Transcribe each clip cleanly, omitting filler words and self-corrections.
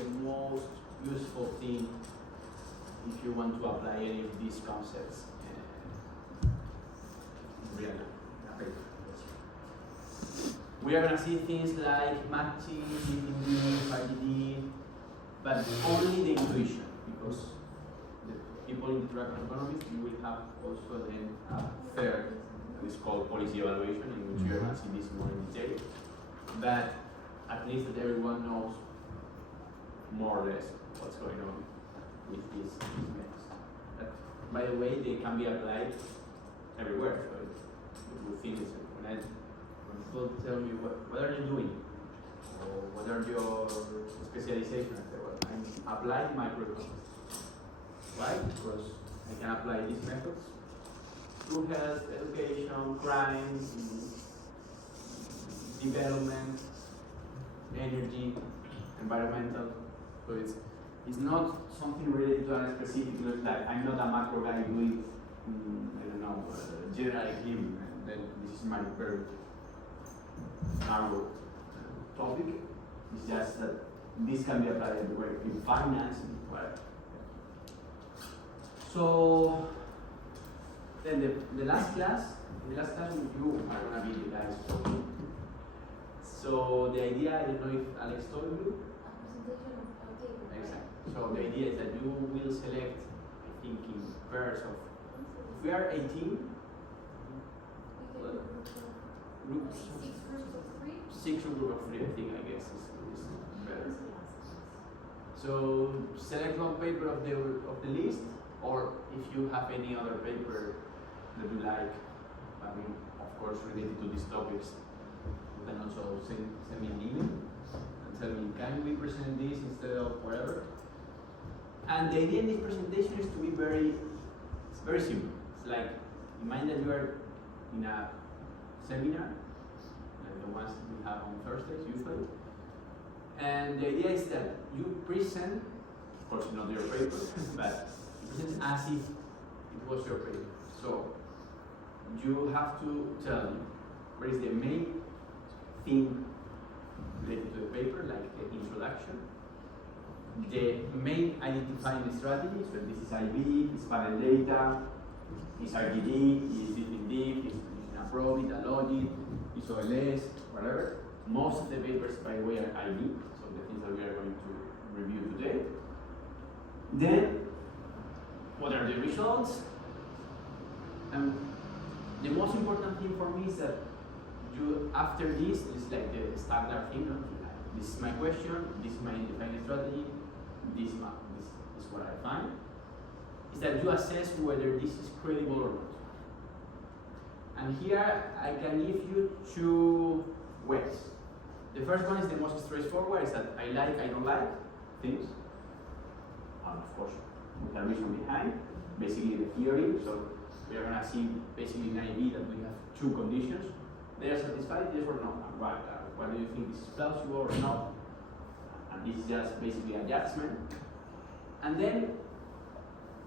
the most useful thing if you want to apply any of these concepts in real life. We are going to see things like matching, DTD, RDD, but only the intuition, because the people in interactive economics, you will have also then a third, that is called policy evaluation, in which you are going to see this more in detail. But at least that everyone knows more or less what's going on with these methods. But by the way, they can be applied everywhere. So the good thing is when people tell me what are you doing, or what are your specializations, I say, well, I'm applying microeconomics. Why? Because I can apply these methods to health, education, crime, development, energy, environmental. So it's not something related to a specific, like I'm not a macro guy doing, I don't know, general equilibrium, and then this is my very narrow topic. It's just that this can be applied everywhere, in finance, and whatever. So then the last class you are going to be the guys talking. So the idea, I don't know if Alex told you. Exactly. So the idea is that you will select, I think, in pairs of, if we are 18, groups, 6 groups of 3, I think, I guess is better. So select one paper of the list, or if you have any other paper that you like, I mean, of course, related to these topics, you can also send me an email and tell me, can we present this instead of whatever? And the idea in this presentation is to be it's very simple. It's like, imagine that you are in a seminar, like the ones we have on Thursdays usually, and the idea is that you present, of course not your paper, but you present as if it was your paper. So you have to tell me what is the main thing related to the paper, like the introduction, the main identifying strategy, so this is IB, it's panel data, it's RGD, it's DTD, it's Profit, a logit, it's OLS, whatever. Most of the papers, by the way, are IB, so the things that we are going to review today. Then, what are the results? The most important thing for me is that you, after this, is like the standard thing. This is my question, this is my defining strategy, this is what I find. Is that you assess whether this is credible or not. And here I can give you 2 ways. The first one is the most straightforward, is that I don't like things. And of course, with a reason behind, basically the theory. So we are going to see basically in IB that we have 2 conditions. They are satisfied, yes or no. And what do you think this is plausible or not? And this is just basically a judgment. And then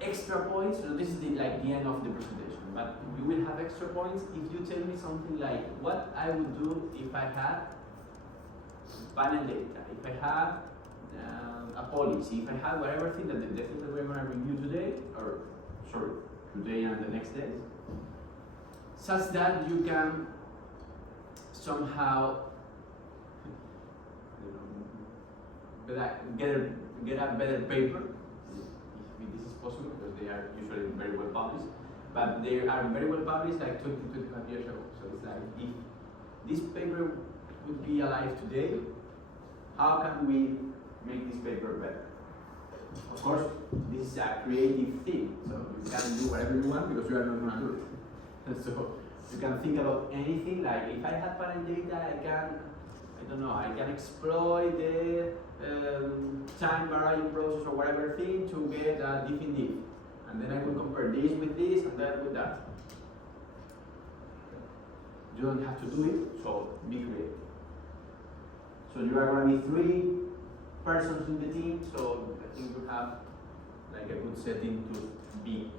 extra points, so this is like the end of the presentation, but we will have extra points if you tell me something like what I would do if I had panel data, if I had a policy, if I had whatever thing that the thing that we're going to review today, or sorry, today and the next days, such that you can somehow get a better paper, if this is possible, because they are usually very well published, but they are very well published like 20, 25 years ago. So it's like, if this paper would be alive today, how can we make this paper better? Of course, this is a creative thing, so you can do whatever you want because you are not going to do it. So you can think about anything, like if I had parent data, I can exploit the time varying process or whatever thing to get a diff in diff. And then I will compare this with this and that with that. You don't have to do it, so be creative. So you are going to be 3 persons in the team, so I think you have like a good setting to be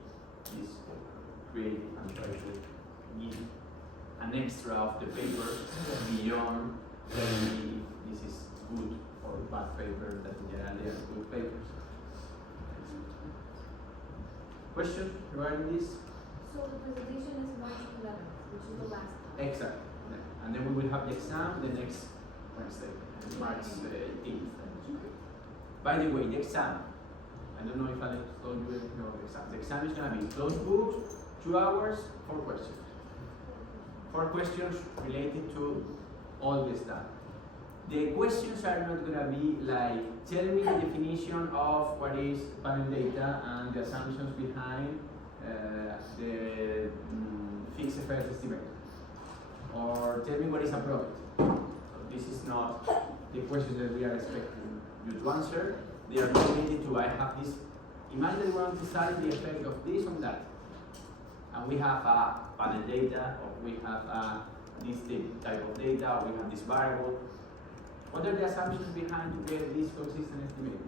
this creative and try to give an extra of the paper beyond telling me if this is good or bad. have papers that in general they are good papers. Questions regarding this? So the presentation is March 11th, which is the last one. Exactly. And then we will have the exam the next Wednesday, March 18th. By the way, the exam, I don't know if Alex told you anything about the exam. The exam is going to be closed book, 2 hours, 4 questions. 4 questions related to all the stuff. The questions are not going to be like, tell me the definition of what is panel data and the assumptions behind the fixed effect estimate. Or tell me what is a product. So this is not the questions that we are expecting you to answer. They are related to, I have this, imagine we want to study the effect of this on that. And we have a panel data, or we have this type of data, or we have this variable. What are the assumptions behind to get this consistent estimate?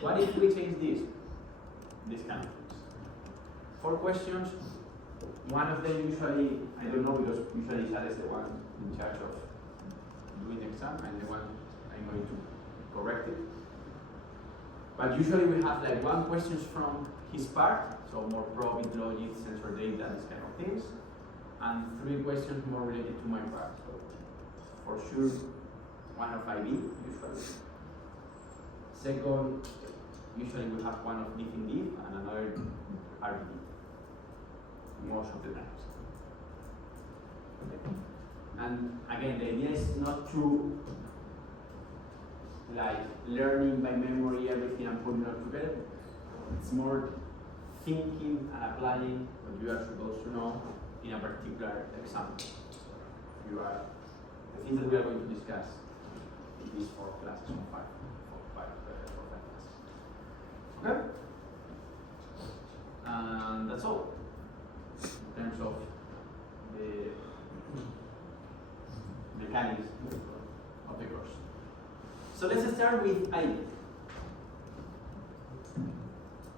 What if we change this? This kind of things. 4 questions. One of them usually, I don't know, because usually Shad is the one in charge of doing the exam, and the one I'm going to correct it. But usually we have like 1 question from his part, so more probit, logic, sensor data, these kind of things, and 3 questions more related to my part. So for sure, 1 of IB usually. Second, usually we have 1 of diff in diff and another RBD. Most of the times. Okay. And again, the idea is not to like learning by memory everything and putting it all together. It's more thinking and applying what you are supposed to know in a particular example. You are the things that we are going to discuss in these 4 classes or 5 classes. Okay? And that's all in terms of the mechanics of the course. So let's start with ID.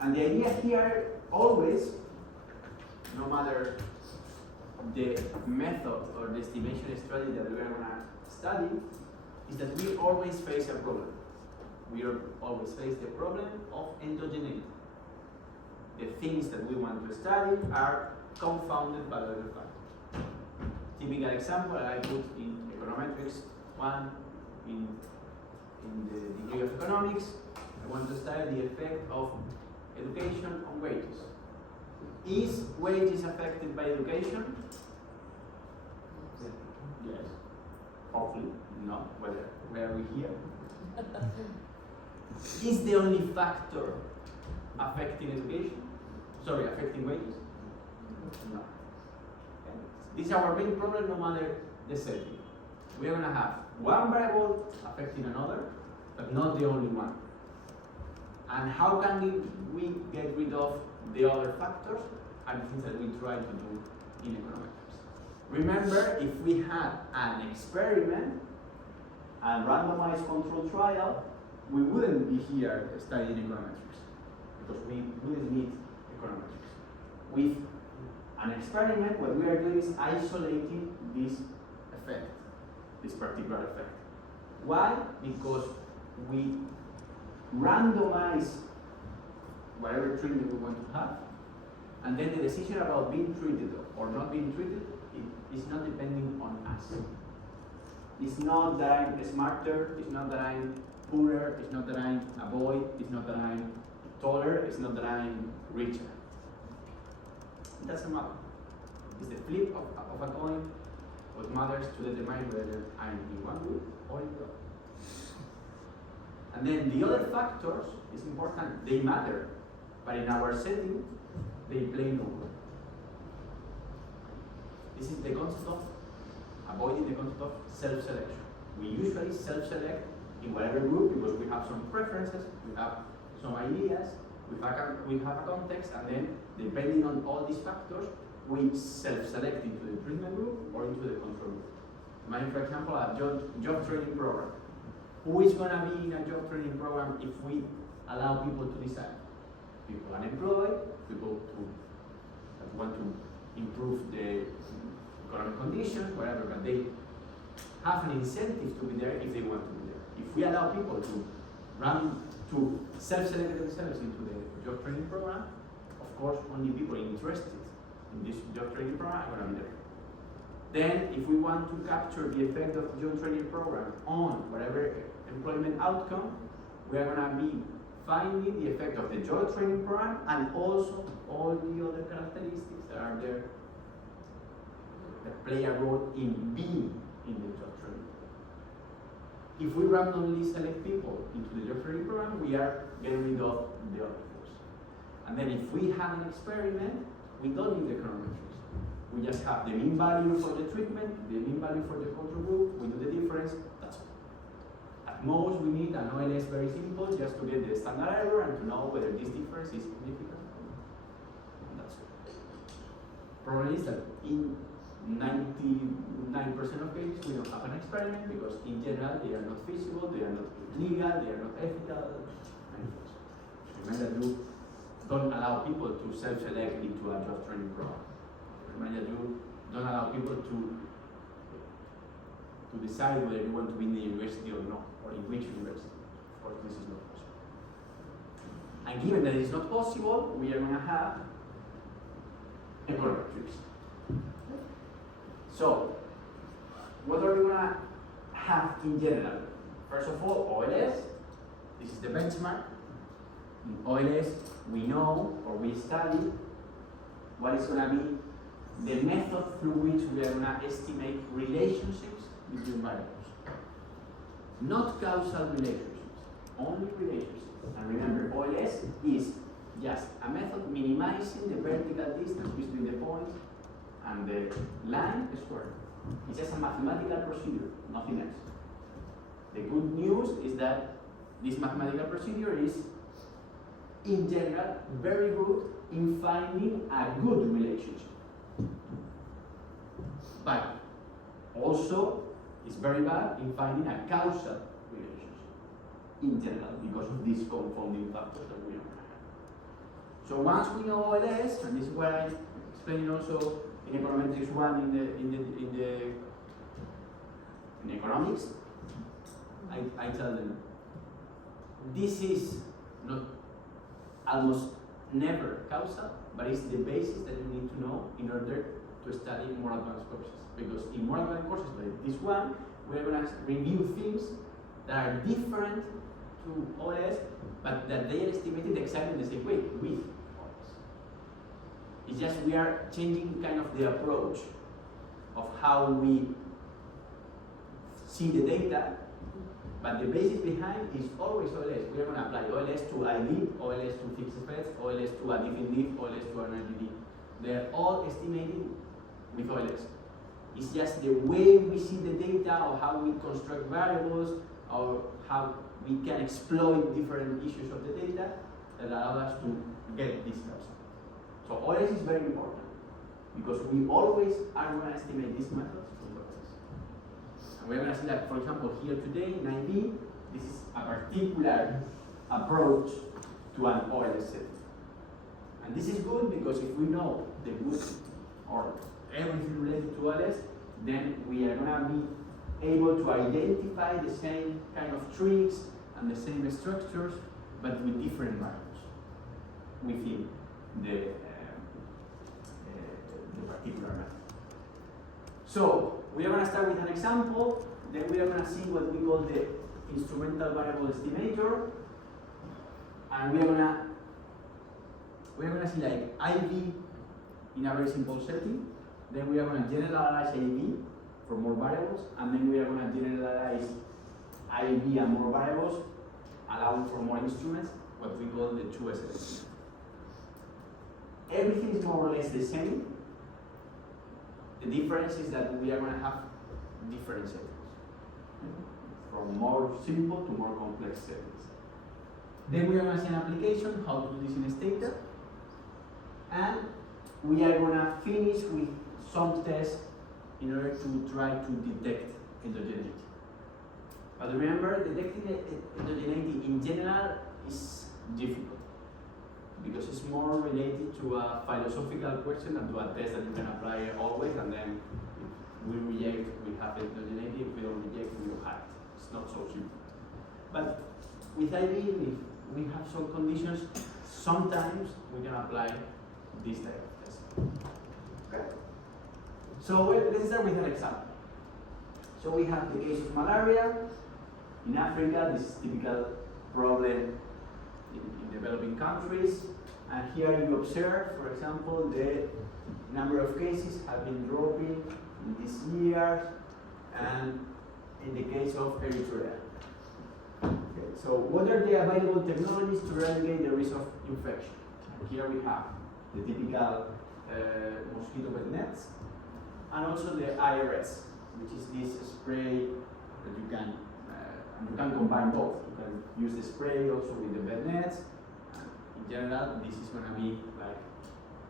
And the idea here always, no matter the method or the estimation strategy that we are going to study, is that we always face a problem. We always face the problem of endogeneity. The things that we want to study are confounded by other factors. Typical example I put in Econometrics 1 in the degree of economics. I want to study the effect of education on wages. Is wages affected by education? Yes. Hopefully not. Where are we here? Is the only factor affecting education? Sorry, affecting wages? No. Okay. This is our main problem no matter the setting. We are going to have one variable affecting another, but not the only one. And how can we get rid of the other factors and things that we try to do in econometrics? Remember, if we had an experiment, a randomized control trial, we wouldn't be here studying econometrics because we wouldn't need econometrics. With an experiment, what we are doing is isolating this effect, this particular effect. Why? Because we randomize whatever treatment we want to have, and then the decision about being treated or not being treated is not depending on us. It's not that I'm smarter, it's not that I'm poorer, it's not that I'm a boy, it's not that I'm taller, it's not that I'm richer. It doesn't matter. It's the flip of a coin. What matters to determine whether I'm in one group or in the other. And then the other factors is important. They matter, but in our setting, they play no role. This is the concept of avoiding the concept of self-selection. We usually self-select in whatever group because we have some preferences, we have some ideas, we have a context, and then depending on all these factors, we self-select into the treatment group or into the control group. Imagine, for example, a job training program. Who is going to be in a job training program if we allow people to decide? People unemployed, people that want to improve the economic conditions, whatever, but they have an incentive to be there if they want to be there. If we allow people to run to self-select themselves into the job training program, of course, only people interested in this job training program are going to be there. Then, if we want to capture the effect of the job training program on whatever employment outcome, we are going to be finding the effect of the job training program and also all the other characteristics that are there that play a role in being in the job training program. If we randomly select people into the job training program, we are getting rid of the other force. And then if we have an experiment, we don't need the econometrics. We just have the mean value for the treatment, the mean value for the control group, we do the difference, that's all. At most, we need an OLS very simple just to get the standard error and to know whether this difference is significant or not. And that's all. Problem is that in 99% of cases, we don't have an experiment because in general, they are not feasible, they are not legal, they are not ethical, and things. Remember that you don't allow people to self-select into a job training program. Remember that you don't allow people to decide whether you want to be in the university or not, or in which university. Of course, this is not possible. And given that it is not possible, we are going to have econometrics. So, what are we going to have in general? First of all, OLS. This is the benchmark. In OLS, we know or we study what is going to be the method through which we are going to estimate relationships between variables. Not causal relationships, only relationships. And remember, OLS is just a method minimizing the vertical distance between the point and the line squared. It's just a mathematical procedure, nothing else. The good news is that this mathematical procedure is, in general, very good in finding a good relationship. But also, it's very bad in finding a causal relationship, in general, because of these confounding factors that we don't have. So once we know OLS, and this is what I explained also in Econometrics 1 in economics, I tell them, this is not almost never causal, but it's the basis that you need to know in order to study more advanced courses. Because in more advanced courses like this one, we're going to review things that are different to OLS, but that they are estimated exactly the same way with OLS. It's just we are changing kind of the approach of how we see the data, but the basis behind is always OLS. We are going to apply OLS to ID, OLS to fixed effects, OLS to a definitive, OLS to an RGD. They are all estimated with OLS. It's just the way we see the data, or how we construct variables, or how we can exploit different issues of the data that allow us to get this concept. So OLS is very important because we always are going to estimate these methods with OLS. And we're going to see that, for example, here today in IB, this is a particular approach to an OLS setting. And this is good because if we know the good or everything related to OLS, then we are going to be able to identify the same kind of tricks and the same structures, but with different variables within the particular method. So we are going to start with an example, then we are going to see what we call the instrumental variable estimator, and we are going to see like IV in a very simple setting. Then we are going to generalize IV for more variables, and then we are going to generalize IV and more variables, allowing for more instruments, what we call the 2S. Everything is more or less the same. The difference is that we are going to have different settings, from more simple to more complex settings. Then we are going to see an application, how to do this in Stata, and we are going to finish with some tests in order to try to detect endogeneity. But remember, detecting endogeneity in general is difficult because it's more related to a philosophical question than to a test that you can apply always, and then if we reject, we have endogeneity. If we don't reject, we don't have it. It's not so simple. But with IB, if we have some conditions, sometimes we can apply this type of test. Okay? So let's start with an example. So we have the case of malaria. In Africa, this is a typical problem in developing countries. And here you observe, for example, the number of cases have been dropping in these years, and in the case of Eritrea. Okay, so what are the available technologies to eradicate the risk of infection? Here we have the typical mosquito bed nets, and also the IRS, which is this spray that you can combine both. You can use the spray also with the bed nets. In general, this is going to be like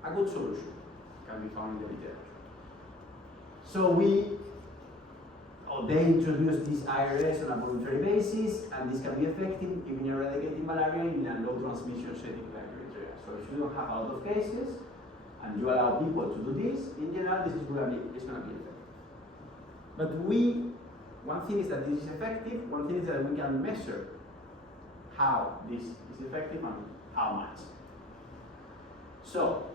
a good solution. Can be found in the literature. So they introduced this IRS on a voluntary basis, and this can be effective even eradicating malaria in a low transmission setting like Eritrea. So if you don't have a lot of cases, and you allow people to do this, in general, this is going to be effective. But one thing is that this is effective, one thing is that we can measure how this is effective and how much. So,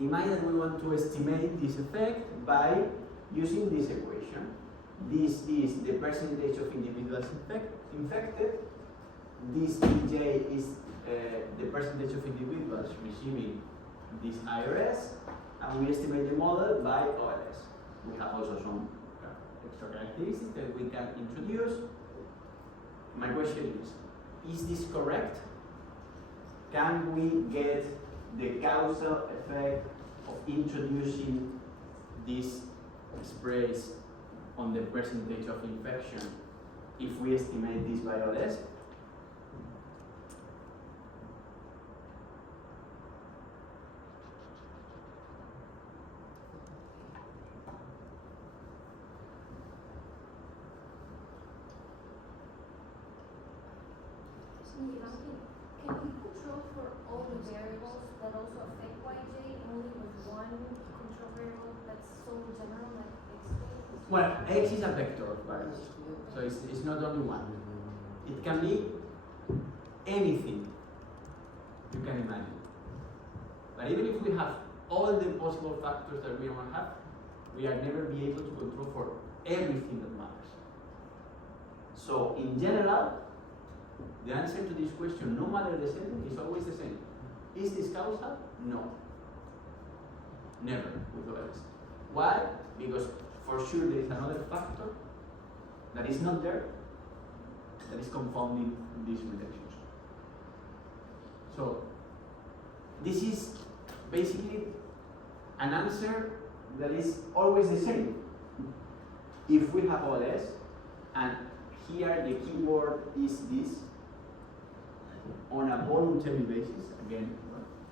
imagine that we want to estimate this effect by using this equation. This is the percentage of individuals infected. This Ej is the percentage of individuals receiving this IRS, and we estimate the model by OLS. We have also some extra characteristics that we can introduce. My question is this correct? Can we get the causal effect of introducing these sprays on the percentage of infection if we estimate this by OLS? Can we control for all the variables that also affect YJ only with one control variable that's so general like X? Well, X is a vector of variables, so it's not only one. It can be anything you can imagine. But even if we have all the possible factors that we want to have, we are never be able to control for everything that matters. So in general, the answer to this question, no matter the setting, is always the same. Is this causal? No. Never with OLS. Why? Because for sure there is another factor that is not there, that is confounding these reductions. So this is basically an answer that is always the same. If we have OLS, and here the keyword is this, on a voluntary basis, again,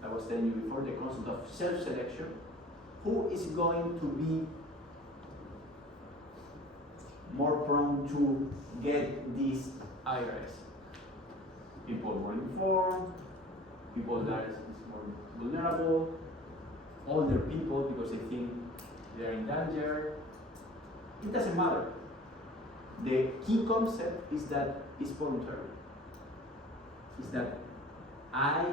I was telling you before, the concept of self-selection, who is going to be more prone to get this IRS? People more informed, people that is more vulnerable, older people because they think they're in danger. It doesn't matter. The key concept is that it's voluntary. Is that I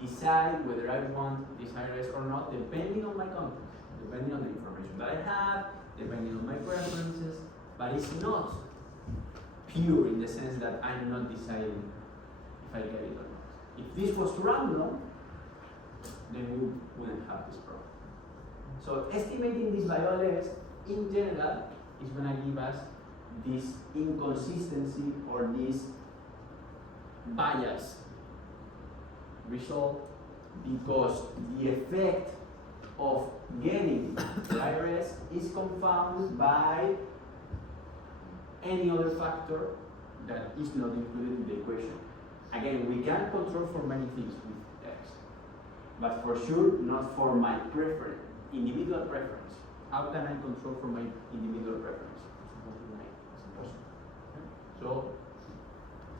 decide whether I want this IRS or not, depending on my context, depending on the information that I have, depending on my preferences, but it's not pure in the sense that I'm not deciding if I get it or not. If this was random, then we wouldn't have this problem. So estimating this by OLS, in general, is going to give us this inconsistency or this bias result, because the effect of getting the IRS is confounded by any other factor that is not included in the equation. Again, we can control for many things with X, but for sure not for my preference, individual preference. How can I control for my individual preference? It's impossible. So,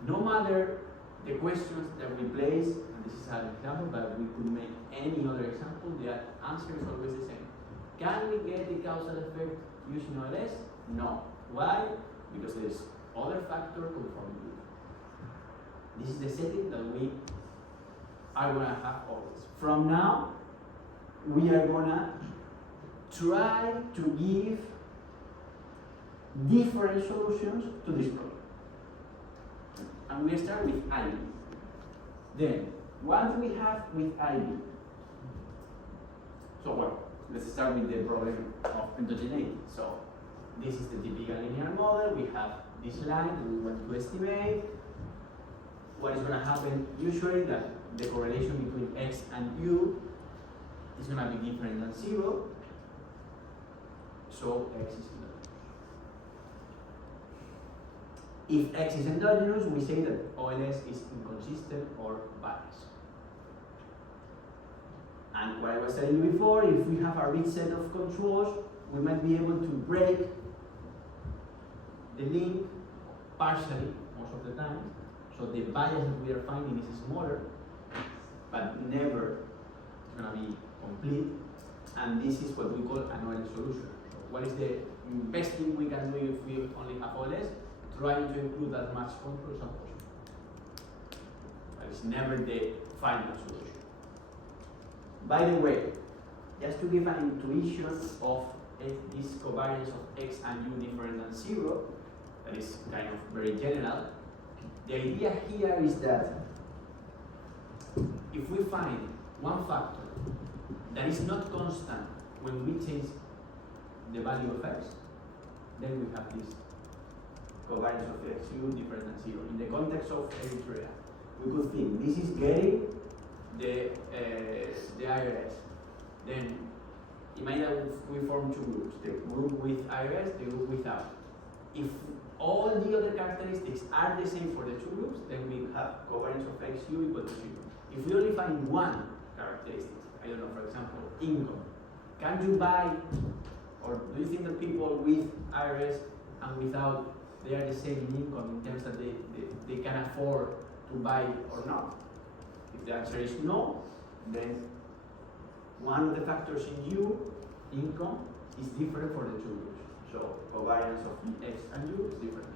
no matter the questions that we place, and this is an example, but we could make any other example, the answer is always the same. Can we get the causal effect using OLS? No. Why? Because there's other factor conforming with it. This is the setting that we are gonna have always. From now, we are gonna try to give different solutions to this problem. And we start with IB. Then, what do we have with IB? So, well, let's start with the problem of endogeneity. So, this is the typical linear model. We have this line that we want to estimate. What is going to happen usually that the correlation between x and u is going to be different than 0. So, x is endogenous. If x is endogenous, we say that OLS is inconsistent or biased. And what I was telling you before, if we have a rich set of controls, we might be able to break the link partially, most of the time. So the bias that we are finding is smaller, but never it's going to be complete. And this is what we call an OLS solution. So what is the best thing we can do if we only have OLS? Trying to include as much control as possible. But it's never the final solution. By the way, just to give an intuition of this covariance of x and u different than 0, that is kind of very general, the idea here is that if we find one factor that is not constant when we change the value of x, then we have this covariance of xu different than 0. In the context of Eritrea, we could think this is getting the IRS. Then imagine that we form two groups, the group with IRS, the group without. If all the other characteristics are the same for the two groups, then we have covariance of xu equal to 0. If we only find one characteristic, I don't know, for example, income, can you buy, or do you think that people with IRS and without, they are the same in income in terms that they can afford to buy or not? If the answer is no, then one of the factors in U, income, is different for the two groups. So covariance of the x and u is different.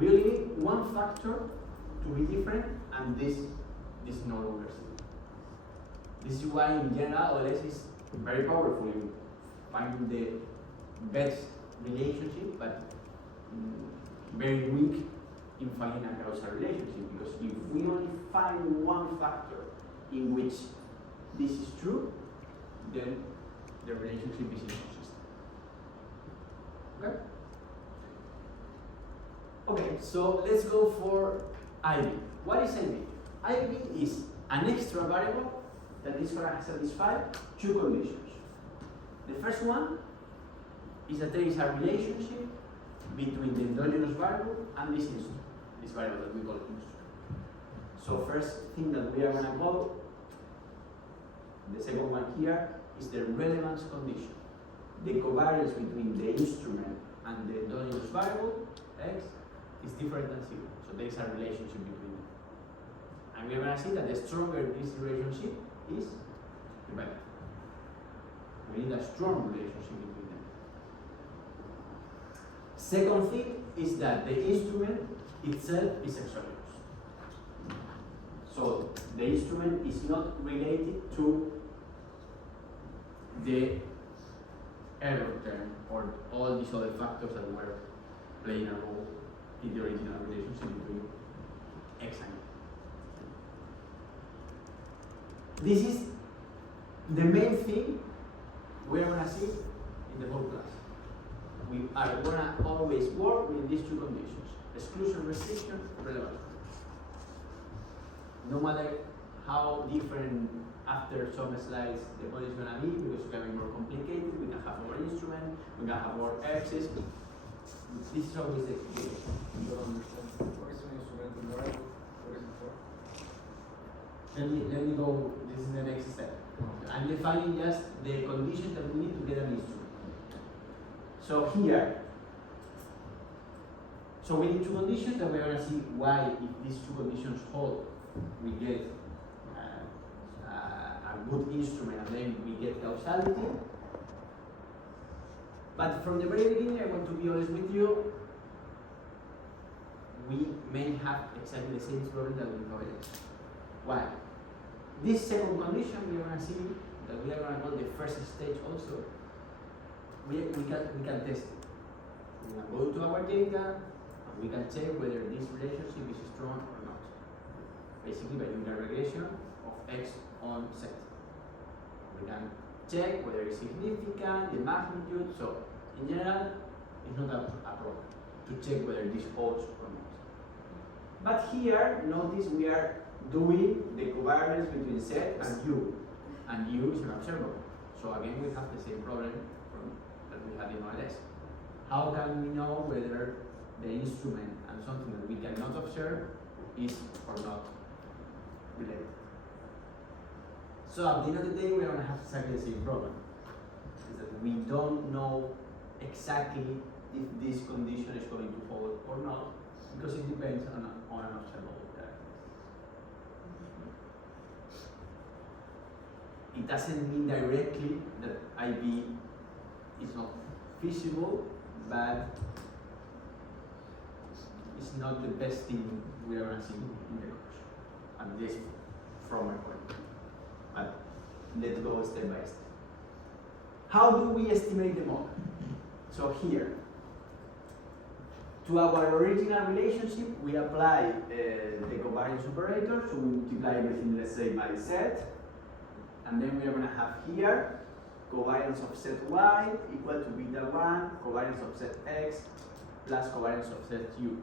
We only need one factor to be different, and this is no longer seen. This is why in general OLS is very powerful in finding the best relationship, but very weak in finding a causal relationship, because if we only find one factor in which this is true, then the relationship is inconsistent. Okay? Okay, so let's go for IB. What is IB? IB is an extra variable that is going to satisfy two conditions. The first one is that there is a relationship between the endogenous variable and this instrument, this variable that we call instrument. So first thing that we are going to call, the second one here, is the relevance condition. The covariance between the instrument and the endogenous variable, x, is different than 0. So there is a relationship between them. And we are going to see that the stronger this relationship is, the better. We need a strong relationship between them. Second thing is that the instrument itself is exogenous. So the instrument is not related to the error term or all these other factors that were playing a role in the original relationship between x and y. This is the main thing we are going to see in the whole class. We are going to always work with these two conditions: exclusion, restriction, relevance. No matter how different after some slides the model is going to be, because it's going to be more complicated, we can have more instrument, we can have more axes. This is always the case. You don't understand. What is an instrumental variable? What is it for? Let me go, this is the next step. I'm defining just the conditions that we need to get an instrument. So here, so we need two conditions that we're going to see why, if these two conditions hold, we get a good instrument and then we get causality. But from the very beginning, I want to be honest with you. we may have exactly the same problem that with OLS. Why? This second condition we are going to see that we are going to call the first stage also. We can test it. We can go to our data and we can check whether this relationship is strong or not. Basically by doing a regression of X on Z. We can check whether it's significant, the magnitude. So in general, it's not a problem to check whether this holds or not. But here, notice we are doing the covariance between Z and U, and U is unobservable. So again, we have the same problem that we had in OLS. How can we know whether the instrument and something that we cannot observe is or not related? So at the end of the day, we are going to have exactly the same problem. Is that we don't know exactly if this condition is going to hold or not, because it depends on an observable character. It doesn't mean directly that IB is not feasible, but it's not the best thing we are going to see in the course, at least from my point. But let's go step by step. How do we estimate the model? So here, to our original relationship, we apply the covariance operator, so we multiply everything, let's say, by Z, and then we are going to have here covariance of ZY equal to beta 1, covariance of ZX plus covariance of ZU.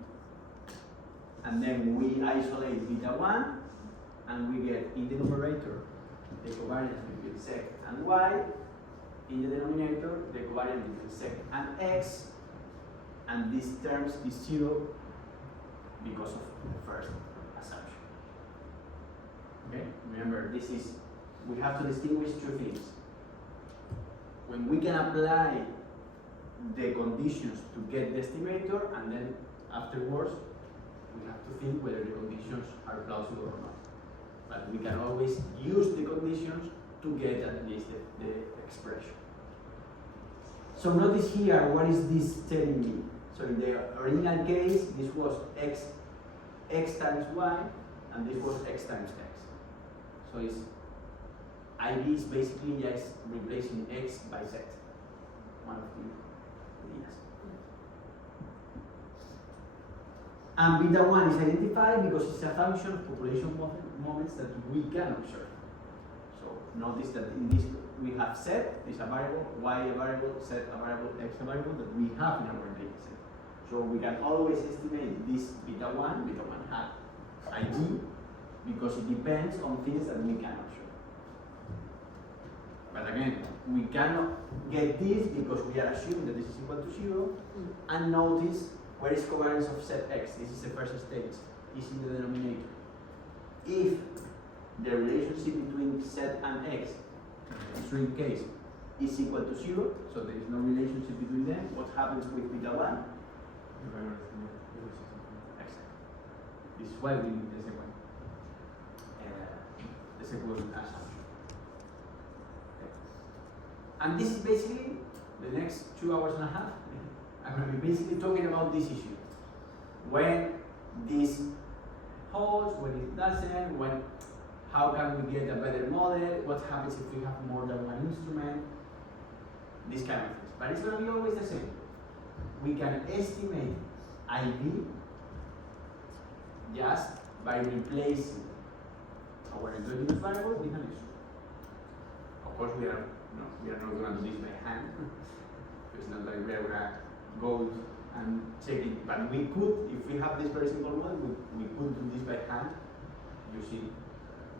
And then we isolate beta 1, and we get in the numerator the covariance between Z and Y, in the denominator the covariance between Z and X, and these terms is 0 because of the first assumption. Okay? Remember, we have to distinguish two things. When we can apply the conditions to get the estimator, and then afterwards we have to think whether the conditions are plausible or not. But we can always use the conditions to get at least the expression. So notice here, what is this telling me? So in the original case, this was x times y, and this was x times x. So it's IB is basically just replacing x by z, one of the ideas. And beta 1 is identified because it's a function of population moments that we can observe. So notice that in this we have z is a variable, y a variable, z a variable, x a variable that we have in our data set. So we can always estimate this beta 1 hat ID, because it depends on things that we can observe. But again, we cannot get this because we are assuming that this is equal to 0. And notice, where is covariance of ZX? This is the first stage, is in the denominator. If the relationship between Z and X, in string case, is equal to 0, so there is no relationship between them, what happens with beta 1? Exactly. This is why we need the second assumption. Okay. And this is basically the next 2 hours and a half. I'm going to be basically talking about this issue. When this holds, when it doesn't, how can we get a better model, what happens if we have more than one instrument, these kind of things. But it's going to be always the same. We can estimate IB just by replacing our endogenous variable with an instrument. Of course, we are not going to do this by hand. It's not like we are going to go and check it. But we could, if we have this very simple model, we could do this by hand using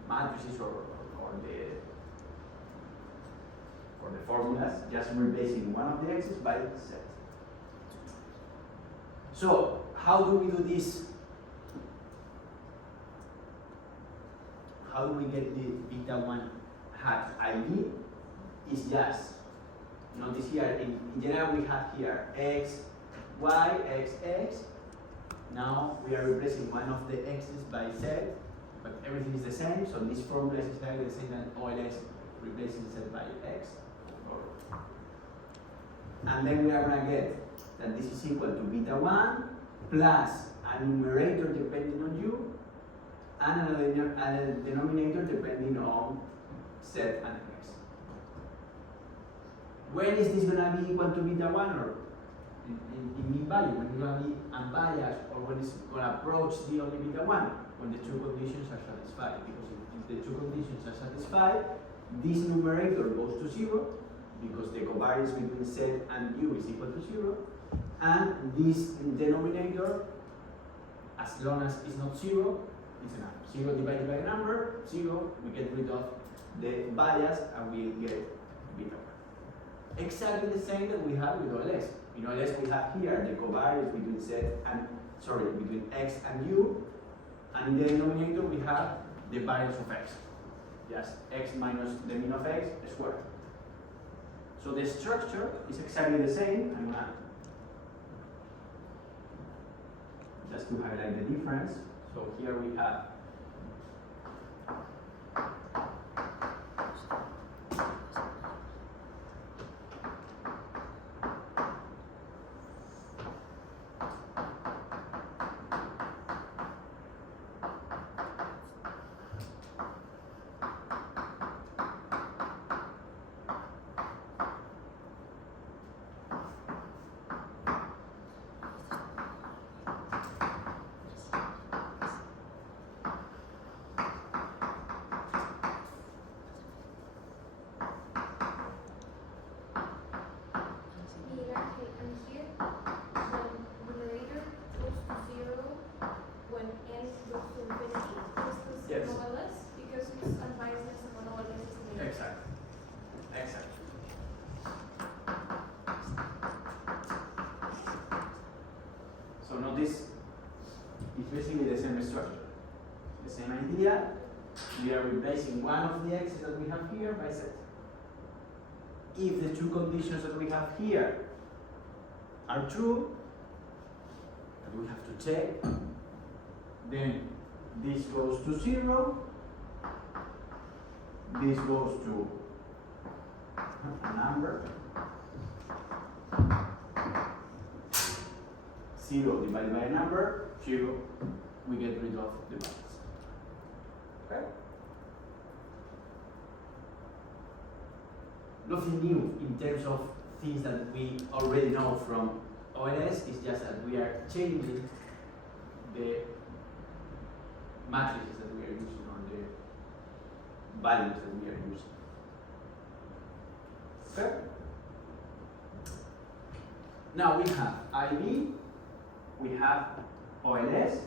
matrices or the formulas, just replacing one of the x's by z. So, how do we do this? How do we get the beta 1 hat ID? Is just, notice here, in general we have here x, y, x, x. Now we are replacing one of the x's by z, but everything is the same, so this formula is exactly the same as OLS replacing z by x. And then we are going to get that this is equal to beta 1 plus a numerator depending on u, and a denominator depending on z and x. When is this gonna be equal to beta 1 or in mean value? When it's gonna be unbiased, or when it's gonna approach the only beta 1? When the two conditions are satisfied. Because if the two conditions are satisfied, this numerator goes to 0, because the covariance between z and u is equal to 0, and this denominator, as long as it's not 0, it's enough. 0 divided by a number, 0, we get rid of the bias and we get beta 1. Exactly the same that we have with OLS. In OLS we have here the covariance between between x and u, and in the denominator we have the bias of x. Just x minus the mean of x squared. So the structure is exactly the same. I'm gonna just to highlight the difference. So here we have we are replacing one of the x's that we have here by z. If the two conditions that we have here are true, that we have to check, then this goes to 0, this goes to a number, 0 divided by a number, 0, we get rid of the bias. Okay? Nothing new in terms of things that we already know from OLS. It's just that we are changing the matrices that we are using, or the values that we are using. Okay? Now we have IB, we have OLS,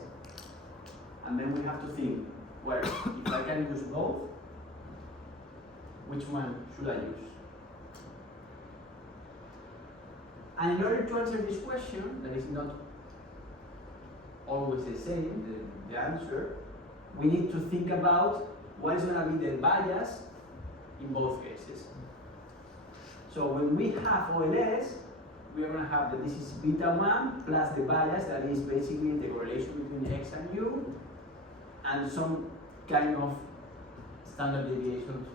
and then we have to think, well, if I can use both, which one should I use? And in order to answer this question, that is not always the same, the answer, we need to think about what is going to be the bias in both cases. So when we have OLS, we are going to have that this is beta 1 plus the bias, that is basically the correlation between x and u, and some kind of standard deviations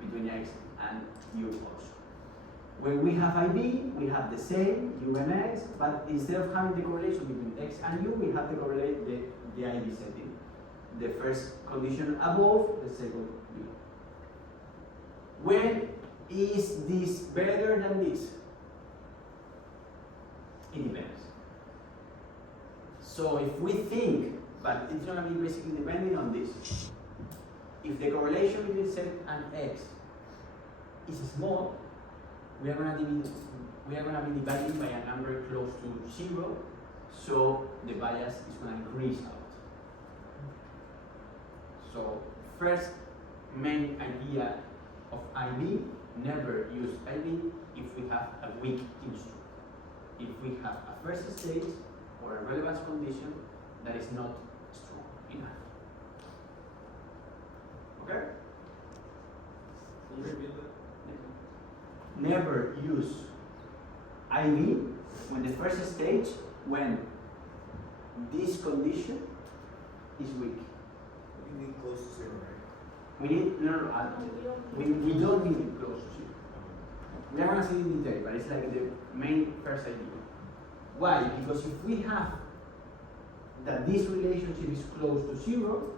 between x and u also. When we have IB, we have the same, u and x, but instead of having the correlation between x and u, we have to correlate the IB setting. The first condition above, the second below. When is this better than this? It depends. So if we think, but it's going to be basically depending on this. If the correlation between z and x is small, we are going to be dividing by a number close to 0, so the bias is going to increase out. So first main idea of IB, never use IB if we have a weak instrument. If we have a first stage or a relevance condition that is not strong enough. Okay? Can you repeat that? Never use IB when the first stage, when this condition is weak. You need close to 0, right? We need, we don't need it close to 0. We are going to see it in detail, but it's like the main first idea. Why? Because if we have that this relationship is close to zero,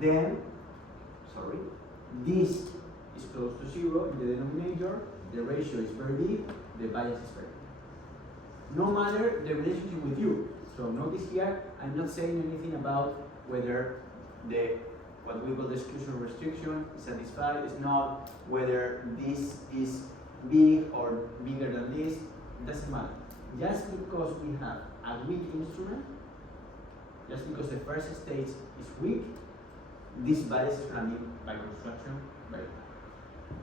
then, this is close to zero in the denominator, the ratio is very big, the bias is very big. No matter the relationship with you. So notice here, I'm not saying anything about whether what we call the exclusion or restriction is satisfied, is not, whether this is big or bigger than this, it doesn't matter. Just because we have a weak instrument, just because the first stage is weak, this bias is going to be, by construction, very high.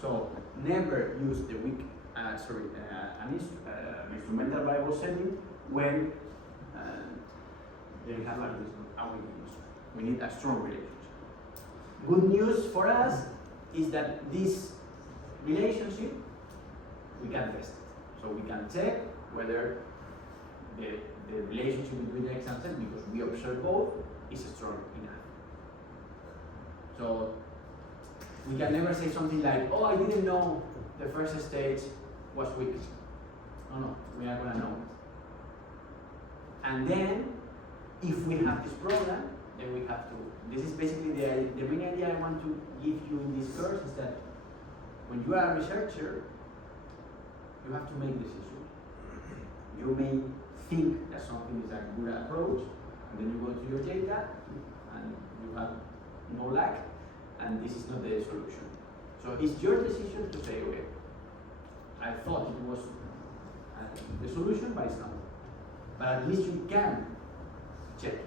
So never use the weak, an instrumental variable setting when you have like this a weak instrument. We need a strong relationship. Good news for us is that this relationship we can test it. So we can check whether the relationship between x and z, because we observe both, is strong enough. So we can never say something like, oh, I didn't know the first stage was weak. No, we are going to know it. And then, if we have this problem, then we have to, this is basically the main idea I want to give you in this course is that when you are a researcher, you have to make decisions. You may think that something is a good approach, and then you go to your data, and you have no luck, and this is not the solution. So it's your decision to say, okay, I thought it was the solution, but it's not. But at least you can check it.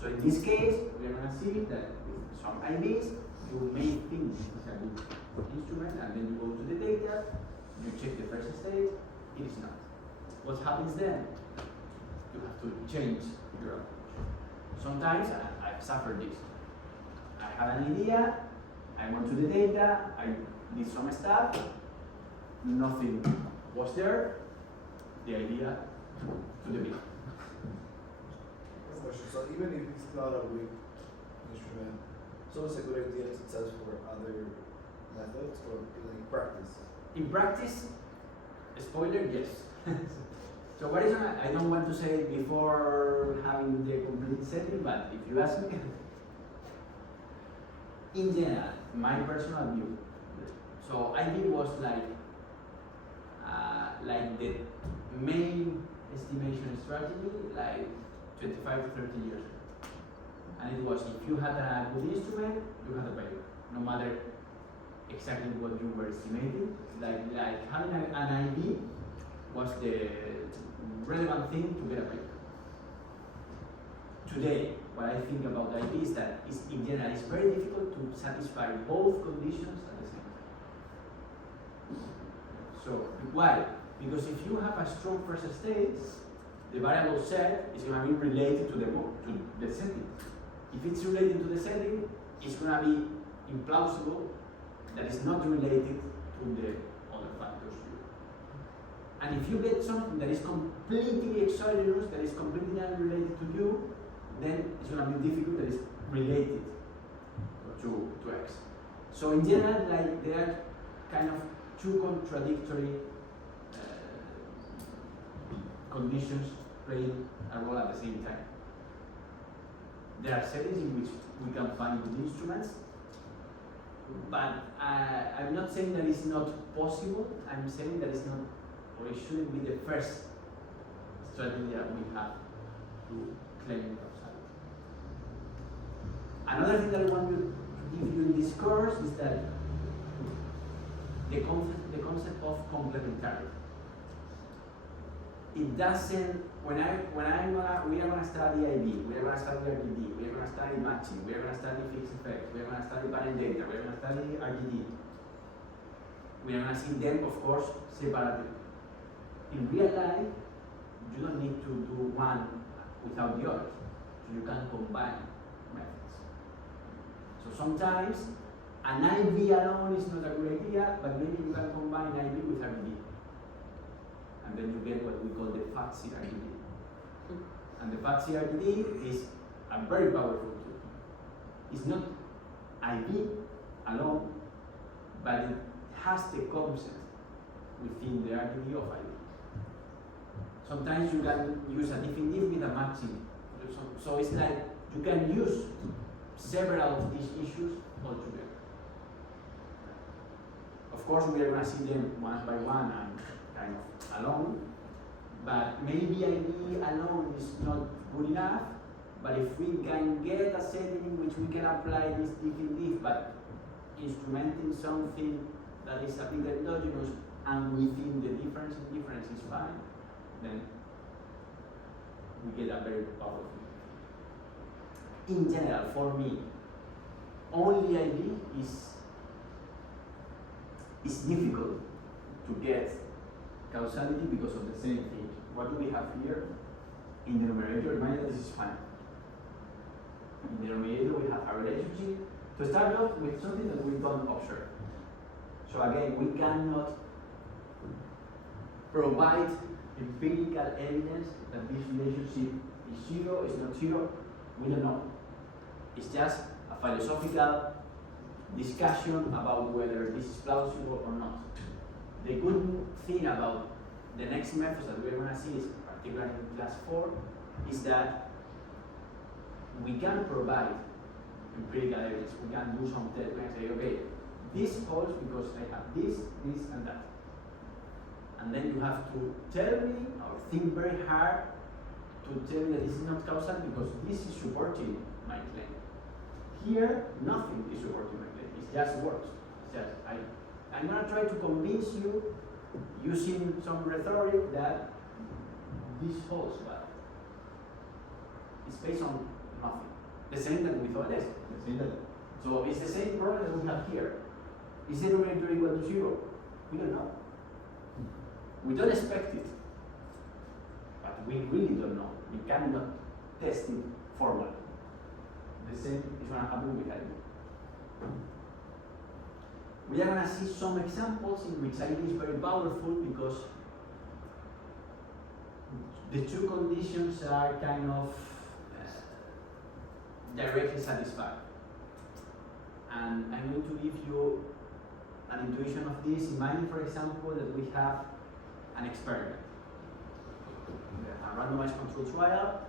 So in this case, we are going to see that with some IVs, you may think this is a good instrument, and then you go to the data, you check the first stage, it is not. What happens then? You have to change your approach. Sometimes I've suffered this. I had an idea, I went to the data, I did some stuff, nothing was there, the idea to the big. Question. So even if it's not a weak instrument, it's always a good idea to test for other methods or in practice. In practice, spoiler, yes. So what is I don't want to say it before having the complete setting, but if you ask me, in general, my personal view, so IB was like the main estimation strategy, like 25 to 30 years ago. And it was, if you had a good instrument, you had a paper, no matter exactly what you were estimating. Like having an IB was the relevant thing to get a paper. Today, what I think about IB is that in general it's very difficult to satisfy both conditions at the same time. So why? Because if you have a strong first state, the variable set is going to be related to the setting. If it's related to the setting, it's going to be implausible that it's not related to the other factors. And if you get something that is completely exogenous, that is completely unrelated to you, then it's going to be difficult that it's related to X. So in general, like there are kind of two contradictory conditions playing a role at the same time. There are settings in which we can find good instruments, but I'm not saying that it's not possible. I'm saying that it's not, or it shouldn't be the first strategy that we have to claim causality. Another thing that I want to give you in this course is that the concept of complementarity. It doesn't, we are going to study IB, we are going to study RGD, we are going to study matching, we are going to study fixed effects, we are going to study parent data, we are going to study RGD. We are going to see them, of course, separately. In real life, you don't need to do one without the other. So you can combine methods. So sometimes an IB alone is not a good idea, but maybe you can combine IB with RGD. And then you get what we call the FATSI RGD. And the FATSI RGD is a very powerful tool. It's not IB alone, but it has the concept within the RGD of IB. Sometimes you can use a definitive with a matching So it's like you can use several of these issues altogether. Of course, we are going to see them one by one and kind of alone, but maybe ID alone is not good enough. But if we can get a setting in which we can apply this diff in diff, but instrumenting something that is a bit endogenous and within the difference in difference is fine, then we get a very powerful. In general, for me, only ID is difficult to get causality because of the same thing. What do we have here? In the numerator, remember this is fine. In the numerator, we have a relationship. To start off with something that we don't observe. So again, we cannot provide empirical evidence that this relationship is zero, is not zero. We don't know. It's just a philosophical discussion about whether this is plausible or not. The good thing about the next methods that we're going to see, is particularly in class 4, is that we can provide empirical evidence. We can do some tests. We can say, okay, this holds because I have this, and that. And then you have to tell me or think very hard to tell me that this is not causal because this is supporting my claim. Here, nothing is supporting my claim. It just works. It's just I'm going to try to convince you using some rhetoric that this holds, but it's based on nothing. The same that with OLS. So it's the same problem that we have here. Is the numerator equal to 0? We don't know. We don't expect it, but we really don't know. We cannot test it formally. The same is going to happen with ID. We are going to see some examples in which ID is very powerful because the two conditions are kind of directly satisfied. And I'm going to give you an intuition of this. Imagine, for example, that we have an experiment, a randomized control trial,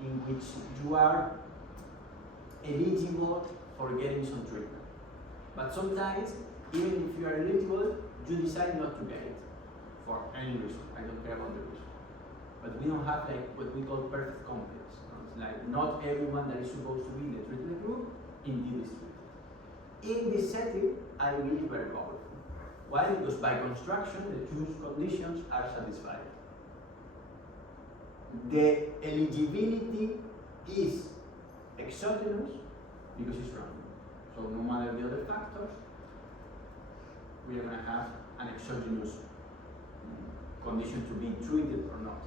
in which you are eligible for getting some treatment. But sometimes, even if you are eligible, you decide not to get it for any reason. I don't care about the reason. But we don't have like what we call perfect confidence. It's like not everyone that is supposed to be in the treatment group indeed is treated. In this setting, I will be very powerful. Why? Because by construction, the two conditions are satisfied. The eligibility is exogenous because it's random. So no matter the other factors, we are going to have an exogenous condition to be treated or not.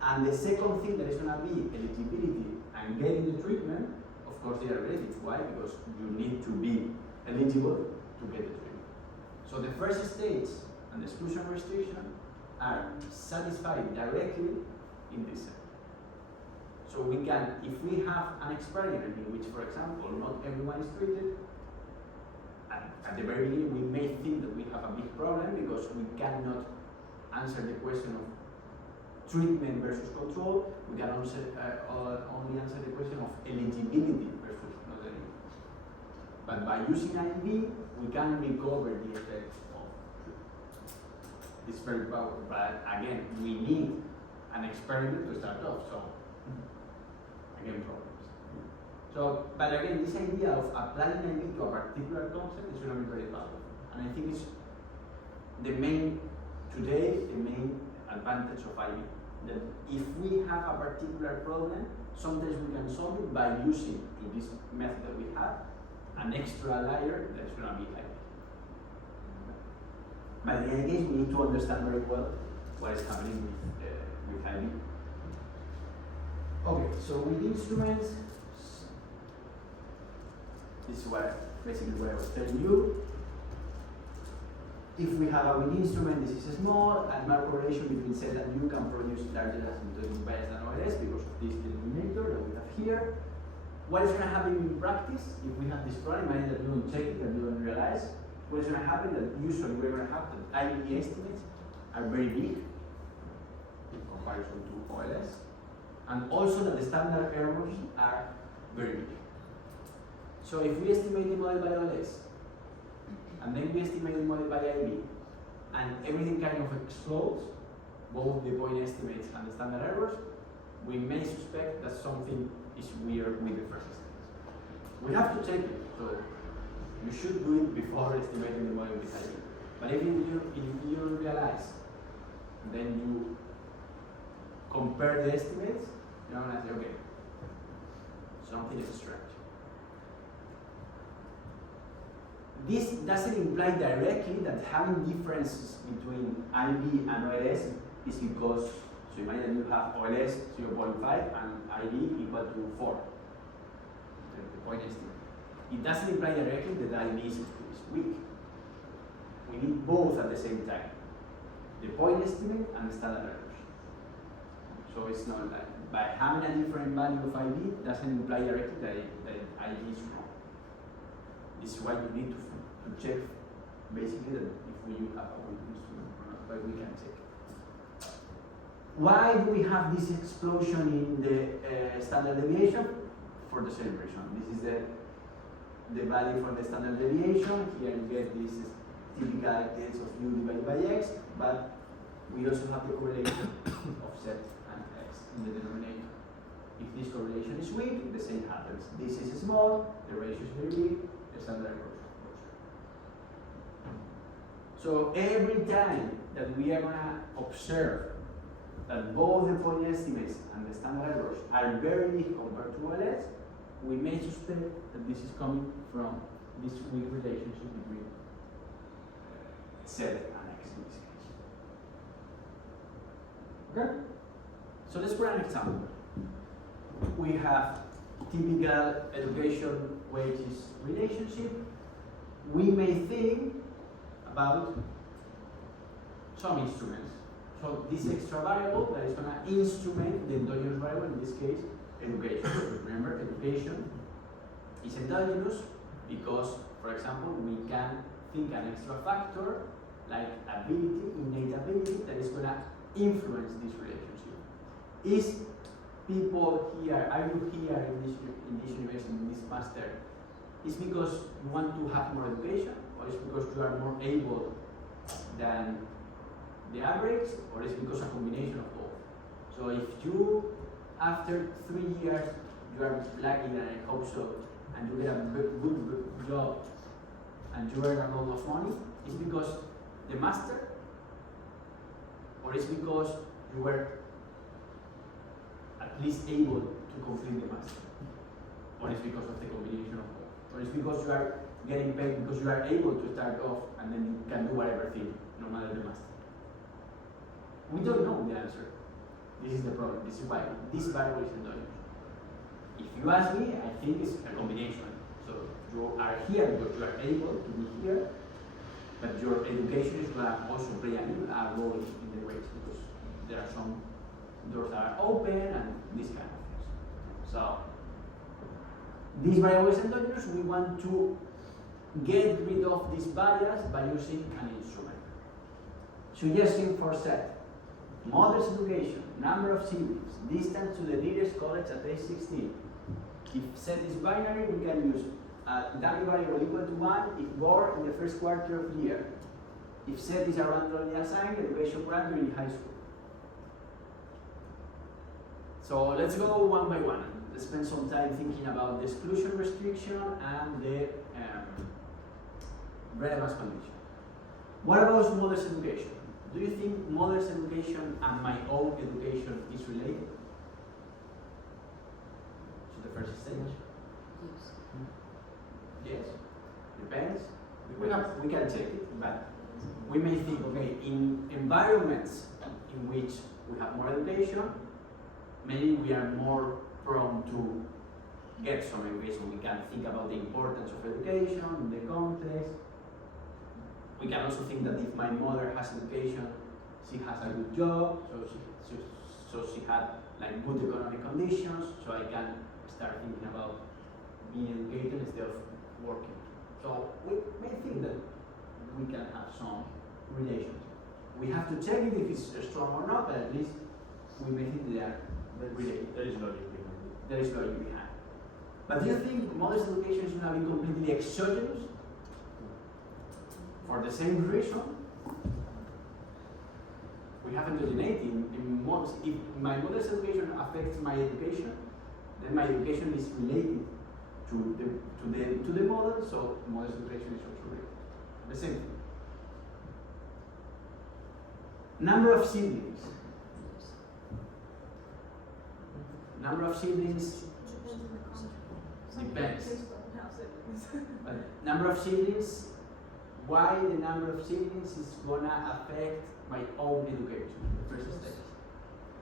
And the second thing that is going to be eligibility and getting the treatment, of course they are related. Why? Because you need to be eligible to get the treatment. So the first stage and the exclusion restriction are satisfied directly in this setting. So we can, if we have an experiment in which, for example, not everyone is treated, at the very beginning we may think that we have a big problem because we cannot answer the question of treatment versus control. We can only answer the question of eligibility versus not eligibility. But by using IV, we can recover the effects of treatment. It's very powerful, but again, we need an experiment to start off. So again, problems. So, but again, this idea of applying IV to a particular concept is going to be very powerful. And I think it's the main advantage of IV. That if we have a particular problem, sometimes we can solve it by using, to this method that we have, an extra layer that's going to be IV. But in any case, we need to understand very well what is happening with IV. Okay, so with instruments, this is basically what I was telling you. If we have a wind instrument, this is small, and no correlation between Z and U can produce larger asymptotic bias than OLS because of this denominator that we have here. What is going to happen in practice if we have this problem? Imagine that you don't check it and you don't realize. What is going to happen? That usually we're going to have that IEP estimates are very big in comparison to OLS. And all also that the standard errors are very big. So if we estimate the model by OLS, and then we estimate the model by IB, and everything kind of explodes, both the point estimates and the standard errors, we may suspect that something is weird with the first estimates. We have to check it, so you should do it before estimating the model with IB. But if you realize, then you compare the estimates, you're gonna say, okay, something is strange. This doesn't imply directly that having differences between IB and OLS is because, so imagine you have OLS 0.5 and IB equal to 4, the point estimate. It doesn't imply directly that IB is weak. We need both at the same time, the point estimate and the standard errors. So it's not like, by having a different value of IB doesn't imply directly that IB is wrong. This is why you need to check basically that if we have a good instrument or not, but we can check. Why do we have this explosion in the standard deviation? For the same reason. This is the value for the standard deviation. Here you get this typical case of u divided by x, but we also have the correlation of z and x in the denominator. If this correlation is weak, the same happens. This is small, the ratio is very big, the standard error. So every time that we are going to observe that both the point estimates and the standard errors are very big compared to OLS, we may suspect that this is coming from this weak relationship between Z and X in this case. Okay? So let's put an example. We have typical education wages relationship. We may think about some instruments. So this extra variable that is going to instrument the endogenous variable, in this case, education. Remember, education is endogenous because, for example, we can think an extra factor like ability, innate ability, that is going to influence this relationship. Is people here, are you here in this university, in this master, is because you want to have more education, or is because you are more able than the average, or is because a combination of both? So if you, after 3 years, you are lucky, and I hope so, and you get a good job, and you earn a lot of money, it's because the master, or it's because you were at least able to complete the master, or it's because of the combination of both, or it's because you are getting paid because you are able to start off and then you can do whatever thing, no matter the master. We don't know the answer. This is the problem. This is why this variable is endogenous. If you ask me, I think it's a combination. So you are here because you are able to be here, but your education is going to also play a role in the race because there are some doors that are open and these kind of things. So this variable is endogenous. We want to get rid of this bias by using an instrument. Suggestion for set: modest education, number of siblings, distance to the nearest college at age 16. If set is binary, we can use W variable equal to 1 if born in the first quarter of the year. If set is a randomly assigned education grant during high school. So let's go one by one. Let's spend some time thinking about the exclusion restriction and the relevance condition. What about modest education? Do you think modest education and my own education is related to the first stage? Yes. Depends. We can check it, but we may think, okay, in environments in which we have more education, maybe we are more prone to get some education. We can think about the importance of education, the context. We can also think that if my mother has education, she has a good job, so she had like good economic conditions, so I can start thinking about being educated instead of working. So we may think that we can have some relationship. We have to check it if it's strong or not, but at least we may think they are related. There is logic behind it. There is logic behind. But do you think modest education is going to be completely exogenous? For the same reason? We have endogeneity in modest. If my modest education affects my education, then my education is related to the model, so modest education is also related. The same thing. Number of siblings. Number of siblings depends. But number of siblings, why the number of siblings is gonna affect my own education, the first stage.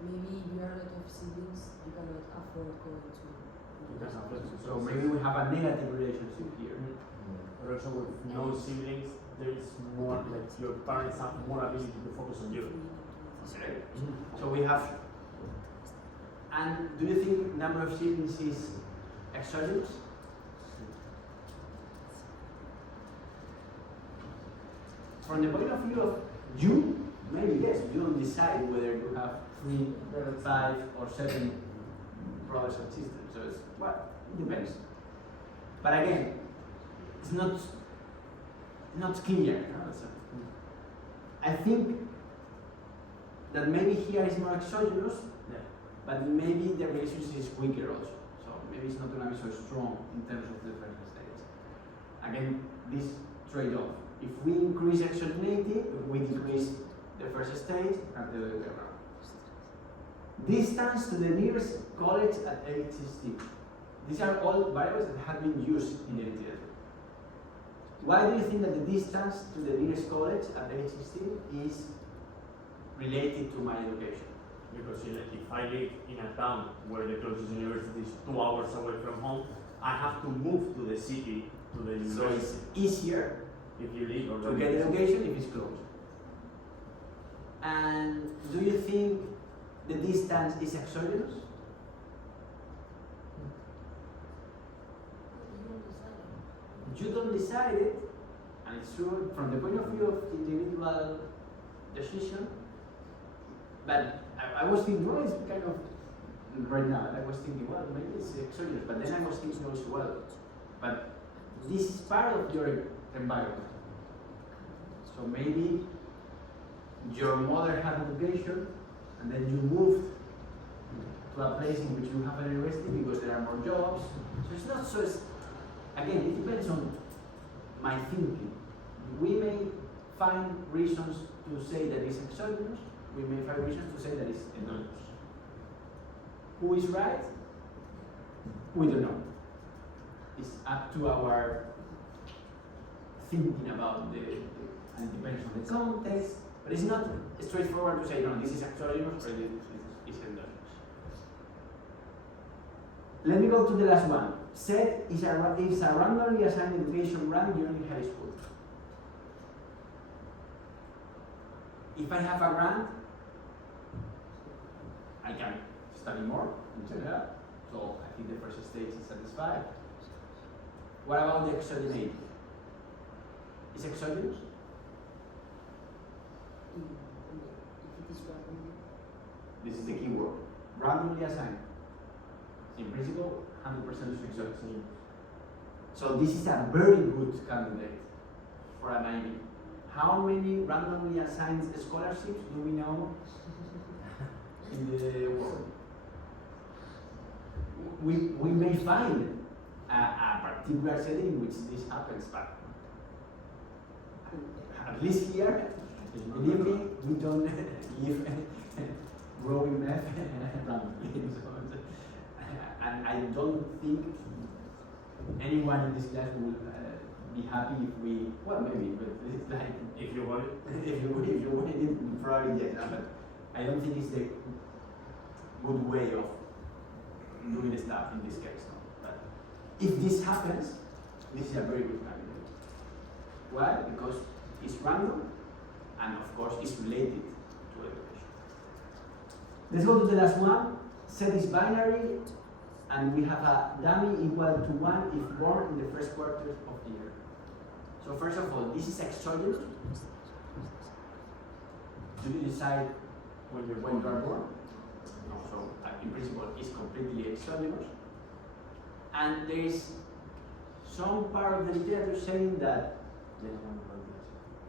Maybe you are a lot of siblings, you cannot afford going to. So maybe we have a negative relationship here. But also with no siblings, there is more, like your parents have more ability to focus on you. Okay. So we have. And do you think number of siblings is exogenous? From the point of view of you, maybe yes, you don't decide whether you have 3, 5, or 7 brothers and sisters. So it's, well, it depends. But again, it's not clear. No? So, I think that maybe here is more exogenous, but maybe the relationship is weaker also. So maybe it's not going to be so strong in terms of the first stage. Again, this trade-off. If we increase exogeneity, we decrease the first stage and the other way around. Distance to the nearest college at age 16. These are all variables that have been used in the literature. Why do you think that the distance to the nearest college at age 16 is related to my education? Because if I live in a town where the closest university is 2 hours away from home, I have to move to the city to the university. So it's easier if you live to get education if it's close. And do you think the distance is exogenous? You don't decide it, and it's true from the point of view of individual decision. But I was thinking, well, it's kind of right now. I was thinking, well, maybe it's exogenous, but then I was thinking also, well, but this is part of your environment. So maybe your mother had education, and then you moved to a place in which you have a university because there are more jobs. So it's not so. Again, it depends on my thinking. We may find reasons to say that it's exogenous. We may find reasons to say that it's endogenous. Who is right? We don't know. It's up to our thinking about and it depends on the context. But it's not straightforward to say, no, this is exogenous or this is endogenous. Let me go to the last one. Set is a randomly assigned education run during high school. If I have a grant, I can study more in general. So I think the first stage is satisfied. What about the exogeneity? Is exogenous? If it is random. This is the key word. Randomly assigned. In principle, 100% is exogenous. So this is a very good candidate for an IB. How many randomly assigned scholarships do we know in the world? We may find a particular setting in which this happens, but at least here, believe me, we don't live growing meth randomly. And I don't think anyone in this class will be happy if we, well, maybe, but it's like, if you want it. if you want it, probably yes, but I don't think it's the good way of doing stuff in this case. No? But if this happens, this is a very good candidate. Why? Because it's random, and of course, it's related to education. Let's go to the last one. Set is binary, and we have a dummy equal to 1 if born in the first quarter of the year. So first of all, this is exogenous. Do you decide when you are born? No, so in principle, it's completely exogenous. And there is some part of the literature saying that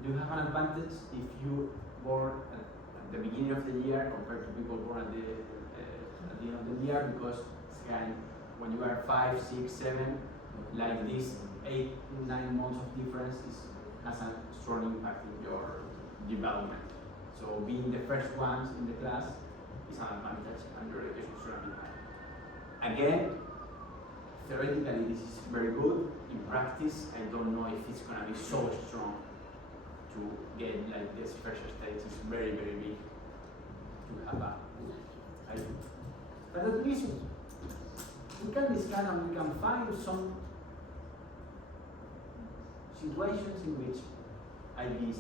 you have an advantage if you born at the beginning of the year compared to people born at the end of the year, because when you are 5, 6, 7, like this 8, 9 months of difference has a strong impact in your development. So being the first ones in the class is an advantage, and your education is going to be high. Again, theoretically this is very good. In practice, I don't know if it's going to be so strong to get like this first stage is very, very big to have a good idea. But at least we can discuss and we can find some situations in which IDs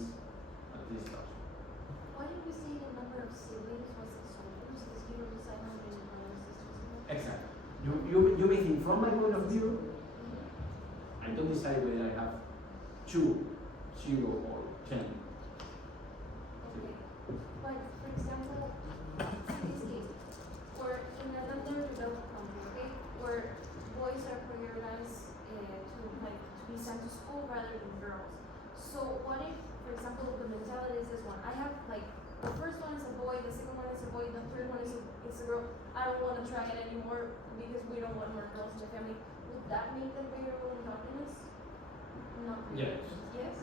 at least does. Why did we say the number of siblings was exogenous? Because you don't decide how many brothers and sisters. Exactly. You may think from my point of view, I don't decide whether I have 2, 0 or 10. Okay. But for example, in this case, or in another developed country, okay, where boys are prioritized to be sent to school rather than girls. So what if, for example, the mentality is this one? I have like the first one is a boy, the second one is a boy, the third one is a girl. I don't want to try it anymore because we don't want more girls in the family. Would that make them very monogamous? Not really. Yes. Yes.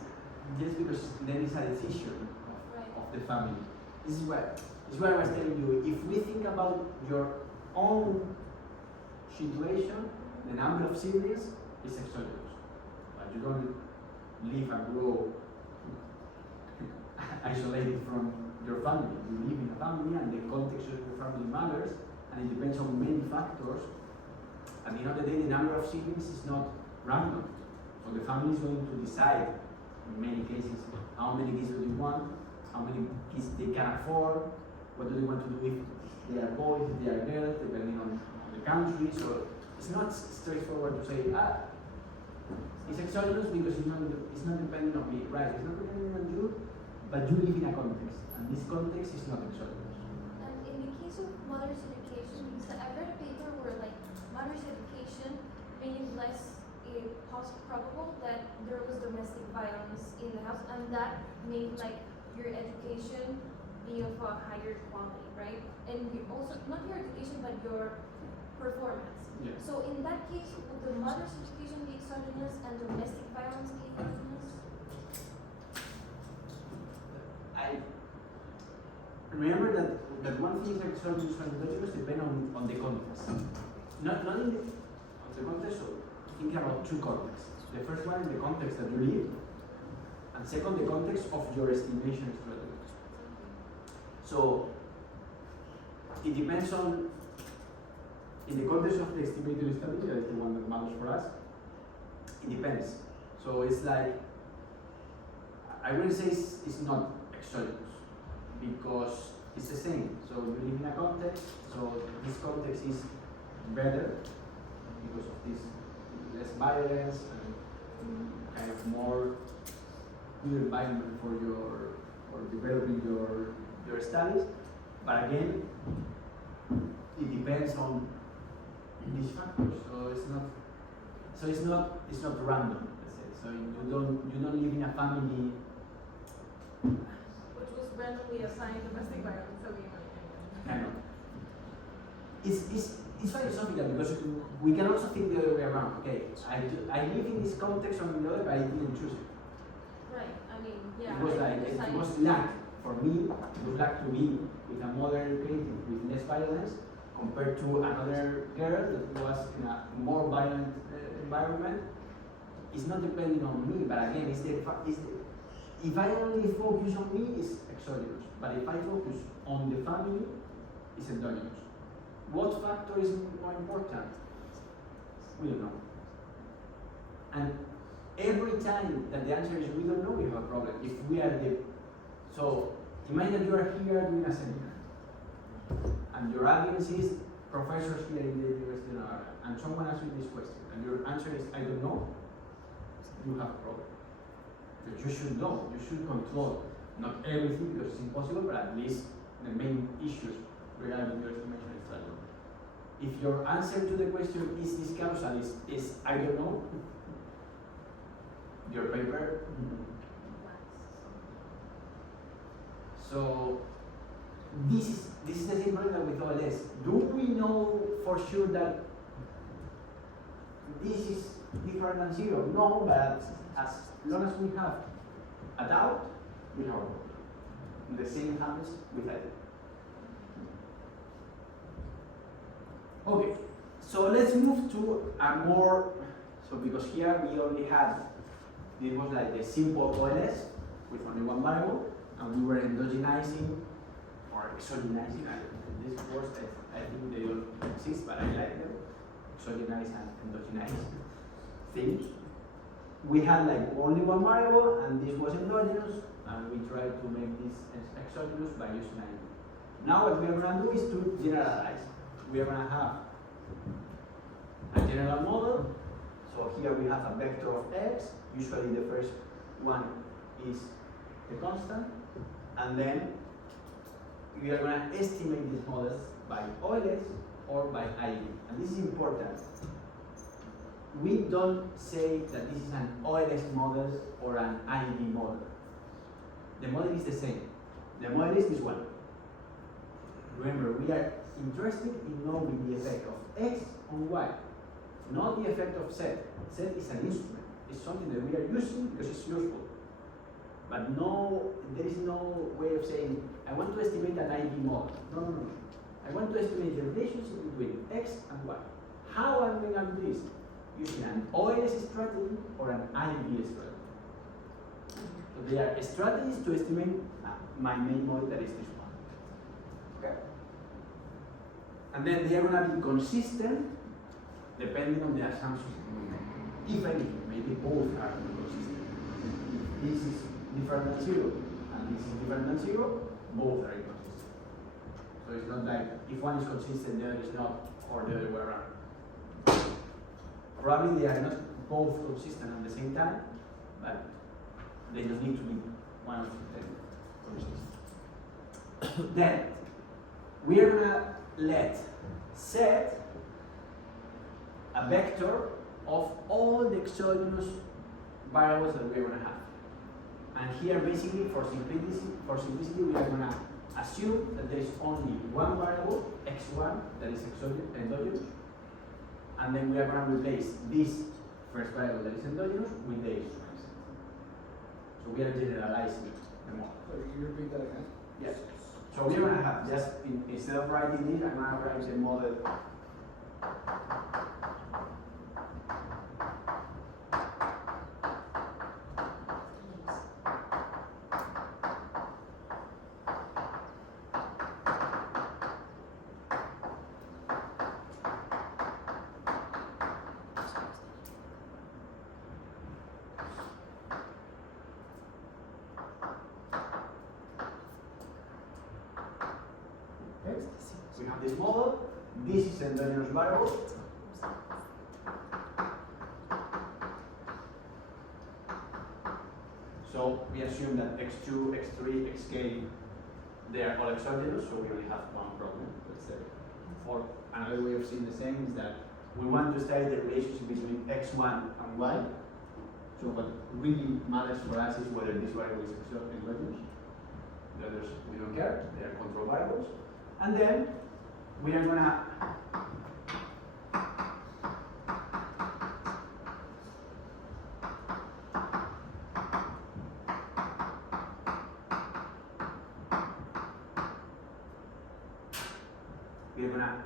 Yes, because then it's a decision Right. of the family. This is what I was telling you. If we think about your own situation, the number of siblings is exogenous. But you don't live and grow isolated from your family. You live in a family, and the context of your family matters, and it depends on many factors. At the end of the day, the number of siblings is not random. So the family is going to decide, in many cases, how many kids do you want, how many kids they can afford, what do they want to do if they are boys, if they are girls, depending on the country. So it's not straightforward to say, it's exogenous because it's not dependent on me, right? It's not dependent on you, but you live in a context, and this context is not exogenous. And in the case of mother's education, because I read a paper where like mother's education made it less probable that there was domestic violence in the house, and that made like your education be of a higher quality, right? And you also not your education but your performance. Yeah. So in that case, would the mother's education be exogenous and domestic violence be exogenous? I remember that one thing is exogenous and endogenous depend on the context. Not in the context, so think about 2 contexts. The first one is the context that you live, and second, the context of your estimation strategy. So it depends on, in the context of the estimated strategy, that is the one that matters for us, it depends. So it's like, I wouldn't say it's not exogenous, because it's the same. So you live in a context, so this context is better because of this less violence and kind of more good environment for developing your studies. But again, it depends on these factors. So it's not random, let's say. So you don't live in a family Which was randomly assigned domestic violence, so we kind of. It's philosophical because we can also think the other way around. Okay, I live in this context on the other, but I didn't choose it. Right. I mean, yeah. It was like it was luck for me. It was luck to be with a mother created with less violence compared to another girl that was in a more violent environment. It's not depending on me, but again, if I only focus on me, it's exogenous. But if I focus on the family, it's endogenous. What factor is more important? We don't know. And every time that the answer is we don't know, we have a problem. If we are so imagine that you are here doing a seminar, and your audience is professors here in the University of Navarra, and someone asks you this question, and your answer is I don't know, you have a problem. But you should know, you should control, not everything because it's impossible, but at least the main issues regarding your estimation strategy. If your answer to the question is this causal is I don't know, your paper. So this is the same problem with OLS. Do we know for sure that this is different than 0? No, but as long as we have a doubt, we have a problem. The same happens with it. Okay, so let's move to a more, so because here we only had, this was like the simple OLS with only one variable, and we were endogenizing or exogenizing, these words I think they don't exist, but I like them, exogenize and endogenize things. We had like only one variable, and this was endogenous, and we tried to make this exogenous by using ID. Now what we are going to do is to generalize. We are going to have a general model. So here we have a vector of x. Usually the first one is the constant, and then we are going to estimate these models by OLS or by ID. And this is important. We don't say that this is an OLS model or an ID model. The model is the same. The model is this one. Remember, we are interested in knowing the effect of x on y, not the effect of z. Z is an instrument. It's something that we are using because it's useful. But no, there is no way of saying, I want to estimate an ID model. No. I want to estimate the relationship between x and y. How am I going to do this? Using an OLS strategy or an ID strategy. So they are strategies to estimate my main model, that is this one. Okay. And then they are going to be consistent depending on the assumptions we make. If anything, maybe both are inconsistent. If this is different than 0 and this is different than 0, both are inconsistent. So it's not like if one is consistent, the other is not, or the other way around. Probably they are not both consistent at the same time, but they just need to be one of them consistent. Then we are gonna let set a vector of all the exogenous variables that we are gonna have. And here basically for simplicity we are gonna assume that there is only one variable, x1, that is endogenous. And then we are going to replace this first variable that is endogenous with the instruments. So we are generalizing the model. So you repeat that again? Yes. So we are going to have just, instead of writing this, I'm going to write the model. We have this model. This is endogenous variable. So we assume that x2, x3, xk, they are all exogenous, so we only have one problem, let's say. Or another way of seeing the same is that we want to study the relationship between x1 and y. So what really matters for us is whether this variable is exogenous. The others, we don't care, they are control variables. And then we are gonna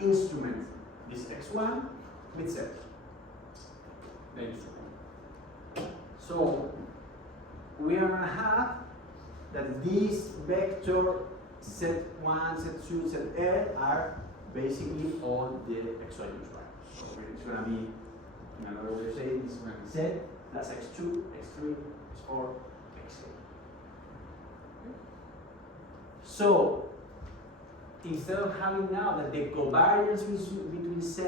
instrument this x1 with z. The instrument. So we are gonna have that this vector Z1, Z2, ZL are basically all the exogenous variables. So it's going to be, in another way of saying, it's going to be Z plus X2, X3, X4, Xk. So instead of having now that the covariance between Z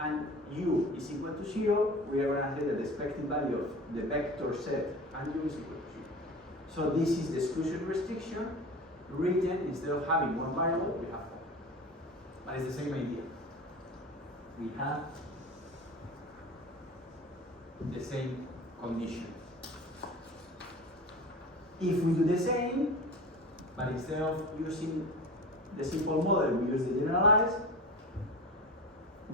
and U is equal to 0, we are going to say that the expected value of the vector Z and U is equal to 0. So this is the exclusion restriction written, instead of having one variable, we have four. but it's the same idea. We have the same condition. If we do the same, but instead of using the simple model, we use the generalized,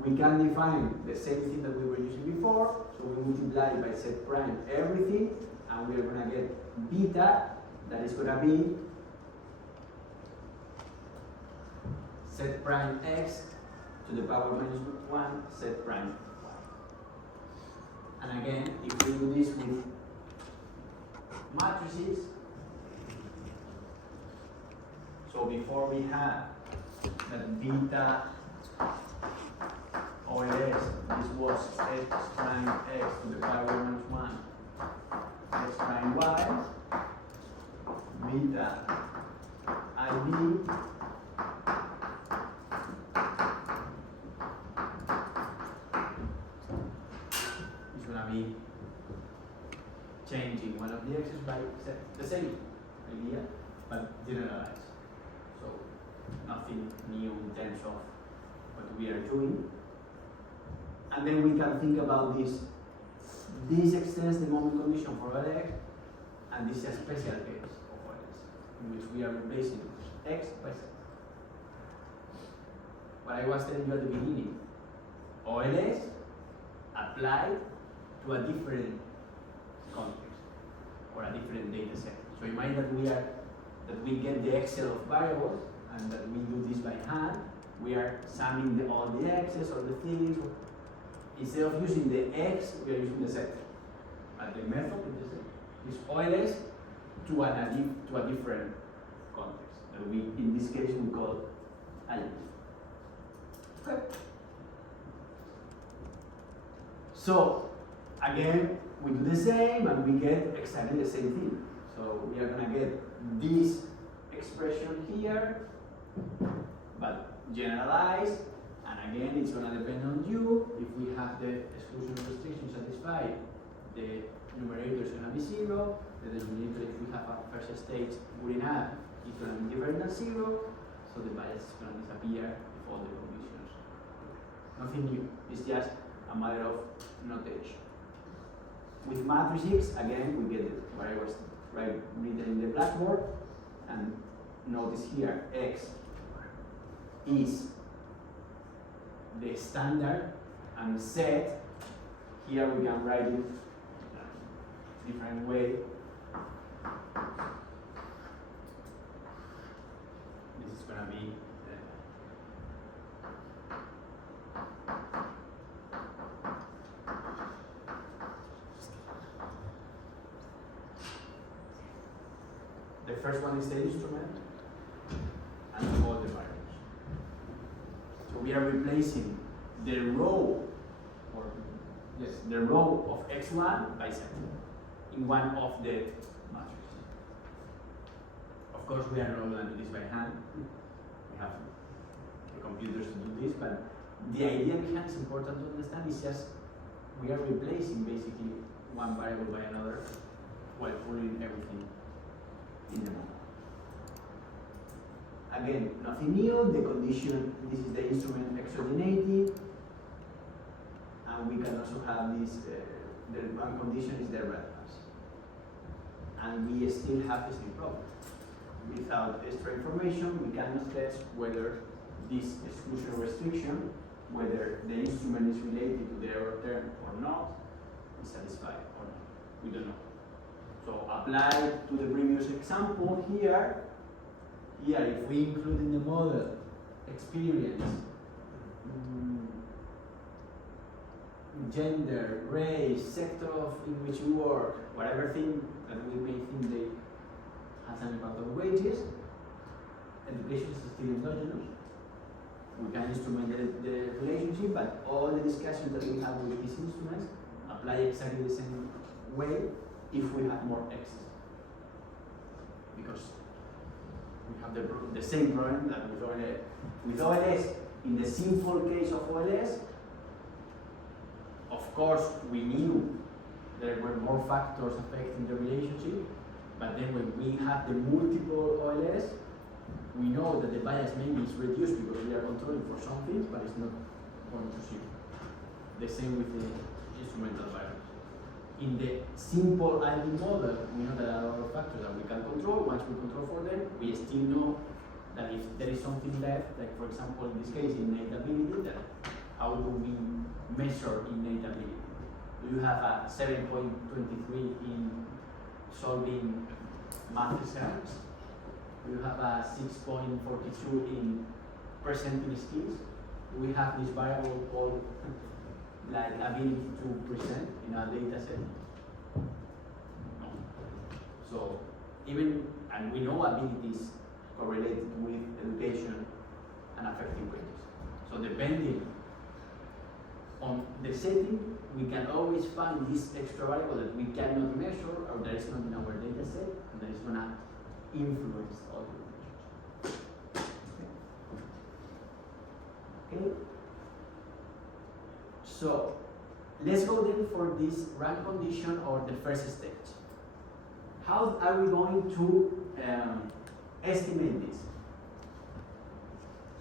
we can define the same thing that we were using before. So we multiply by z prime everything, and we are going to get beta, that is going to be z prime x to the power minus 1 z prime y. And again, if we do this with matrices, so before we had that beta OLS, this was x prime x to the power minus 1 x prime y, beta IB is going to be changing one of the x's by z. The same idea, but generalized. So nothing new in terms of what we are doing. And then we can think about this. This extends the moment condition for Lx, and this is a special case of OLS, in which we are replacing x by z. What I was telling you at the beginning, OLS applied to a different context or a different data set. So imagine that we get the Excel of variables and that we do this by hand. We are summing all the x's or the things. Instead of using the x, we are using the z. But the method is the same. It's OLS to a different context that we, in this case, we call IS. Okay. So again, we do the same and we get exactly the same thing. So we are gonna get this expression here, but generalized. And again, it's going to depend on you. If we have the exclusion restriction satisfied, the numerator is going to be 0. The denominator, if we have a first stage good enough, is going to be different than 0. So the bias is going to disappear if all the conditions. Nothing new. It's just a matter of notation. With matrices, again, we get what I was written in the blackboard. And notice here, x is the standard, and z, here we can write it different way. This is going to be the first one is the instrument and all the variables. So we are replacing the row, or yes, the row of x1 by z in one of the matrices. Of course, we are not going to do this by hand. We have the computers to do this, but the idea behind is important to understand. Is just we are replacing basically one variable by another while putting everything in the model. Again, nothing new. The condition, this is the instrument exogeneity, and we can also have this. The one condition is the relevance, and we still have the same problem. Without extra information, we cannot test whether this exclusion restriction, whether the instrument is related to the error term or not, is satisfied or not. We don't know. So applied to the previous example here, if we include in the model experience, gender, race, sector in which you work, whatever thing that we may think they has an impact on wages, education is still endogenous. We can instrument the relationship, but all the discussions that we have with these instruments apply exactly the same way if we have more x's. Because we have the same problem that with OLS. With OLS, in the simple case of OLS, of course, we knew there were more factors affecting the relationship, but then when we have the multiple OLS, we know that the bias maybe is reduced because we are controlling for some things, but it's not going to zero. The same with the instrumental variables. In the simple ID model, we know that there are a lot of factors that we can control. Once we control for them, we still know that if there is something left, like for example in this case innatability, that how do we measure innatability? Do you have a 7.23 in solving math exams? Do you have a 6.42 in presenting skills? Do we have this variable called like ability to present in a data set? No. So even, and we know abilities correlated with education and affecting wages. So depending on the setting, we can always find this extra variable that we cannot measure or that is not in our data set and that is gonna influence all the measures. Okay? So let's go then for this rank condition or the first stage. How are we going to estimate this?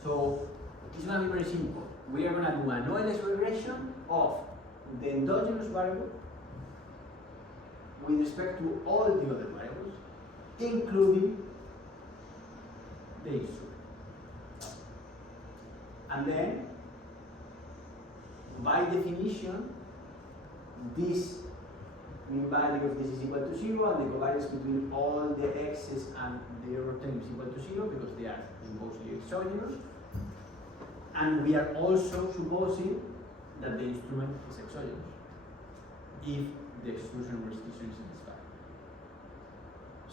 So it's going to be very simple. We are going to do an OLS regression of the endogenous variable with respect to all the other variables, including the instrument. And then, by definition, this mean value of this is equal to 0, and the covariance between all the x's and the error term is equal to 0 because they are mostly exogenous. And we are also supposing that the instrument is exogenous if the exclusion restriction is satisfied.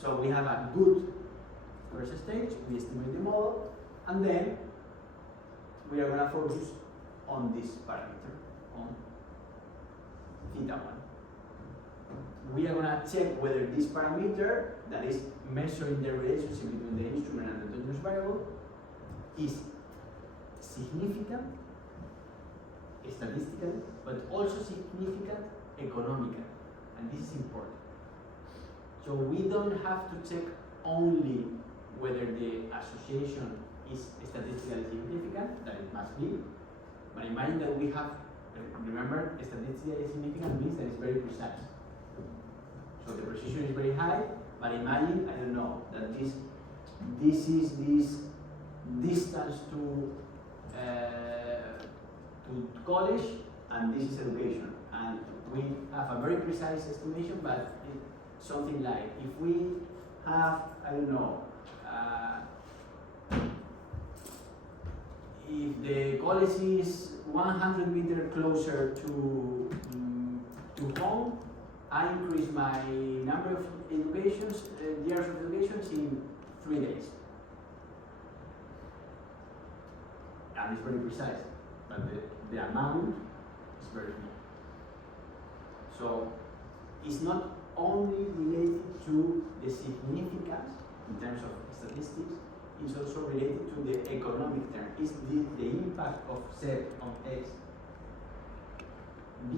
So we have a good first stage, we estimate the model, and then we are going to focus on this parameter, on theta 1. We are going to check whether this parameter that is measuring the relationship between the instrument and the endogenous variable is significant statistically, but also significant economically, and this is important. So we don't have to check only whether the association is statistically significant, that it must be, but imagine that we have, remember, statistically significant means that it's very precise. So the precision is very high, but imagine, I don't know, that this is this distance to college, and this is education. And we have a very precise estimation, but it's something like, if we have, I don't know, if the college is 100 meters closer to home, I increase my number of educations, years of educations in 3 days. And it's very precise, but the amount is very small. So it's not only related to the significance in terms of statistics, it's also related to the economic term. Is the impact of Z on X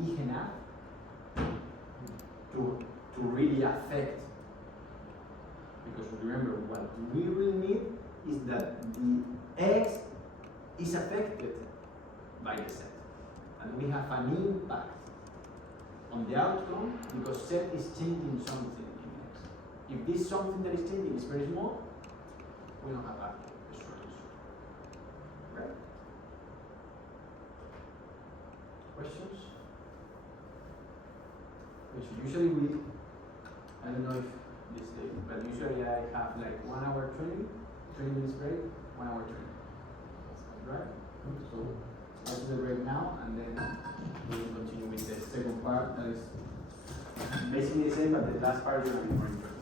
big enough to really affect? Because remember, what we will need is that the X is affected by the Z, and we have an impact on the outcome because Z is changing something in X. If this something that is changing is very small, we don't have a short answer. Right? Questions? Okay, so usually I don't know if this day, but usually I have like 1 hour training, 20 minutes break, 1 hour training. Right? So let's do the break now, and then we will continue with the second part that is basically the same, but the last part is going to be more interesting.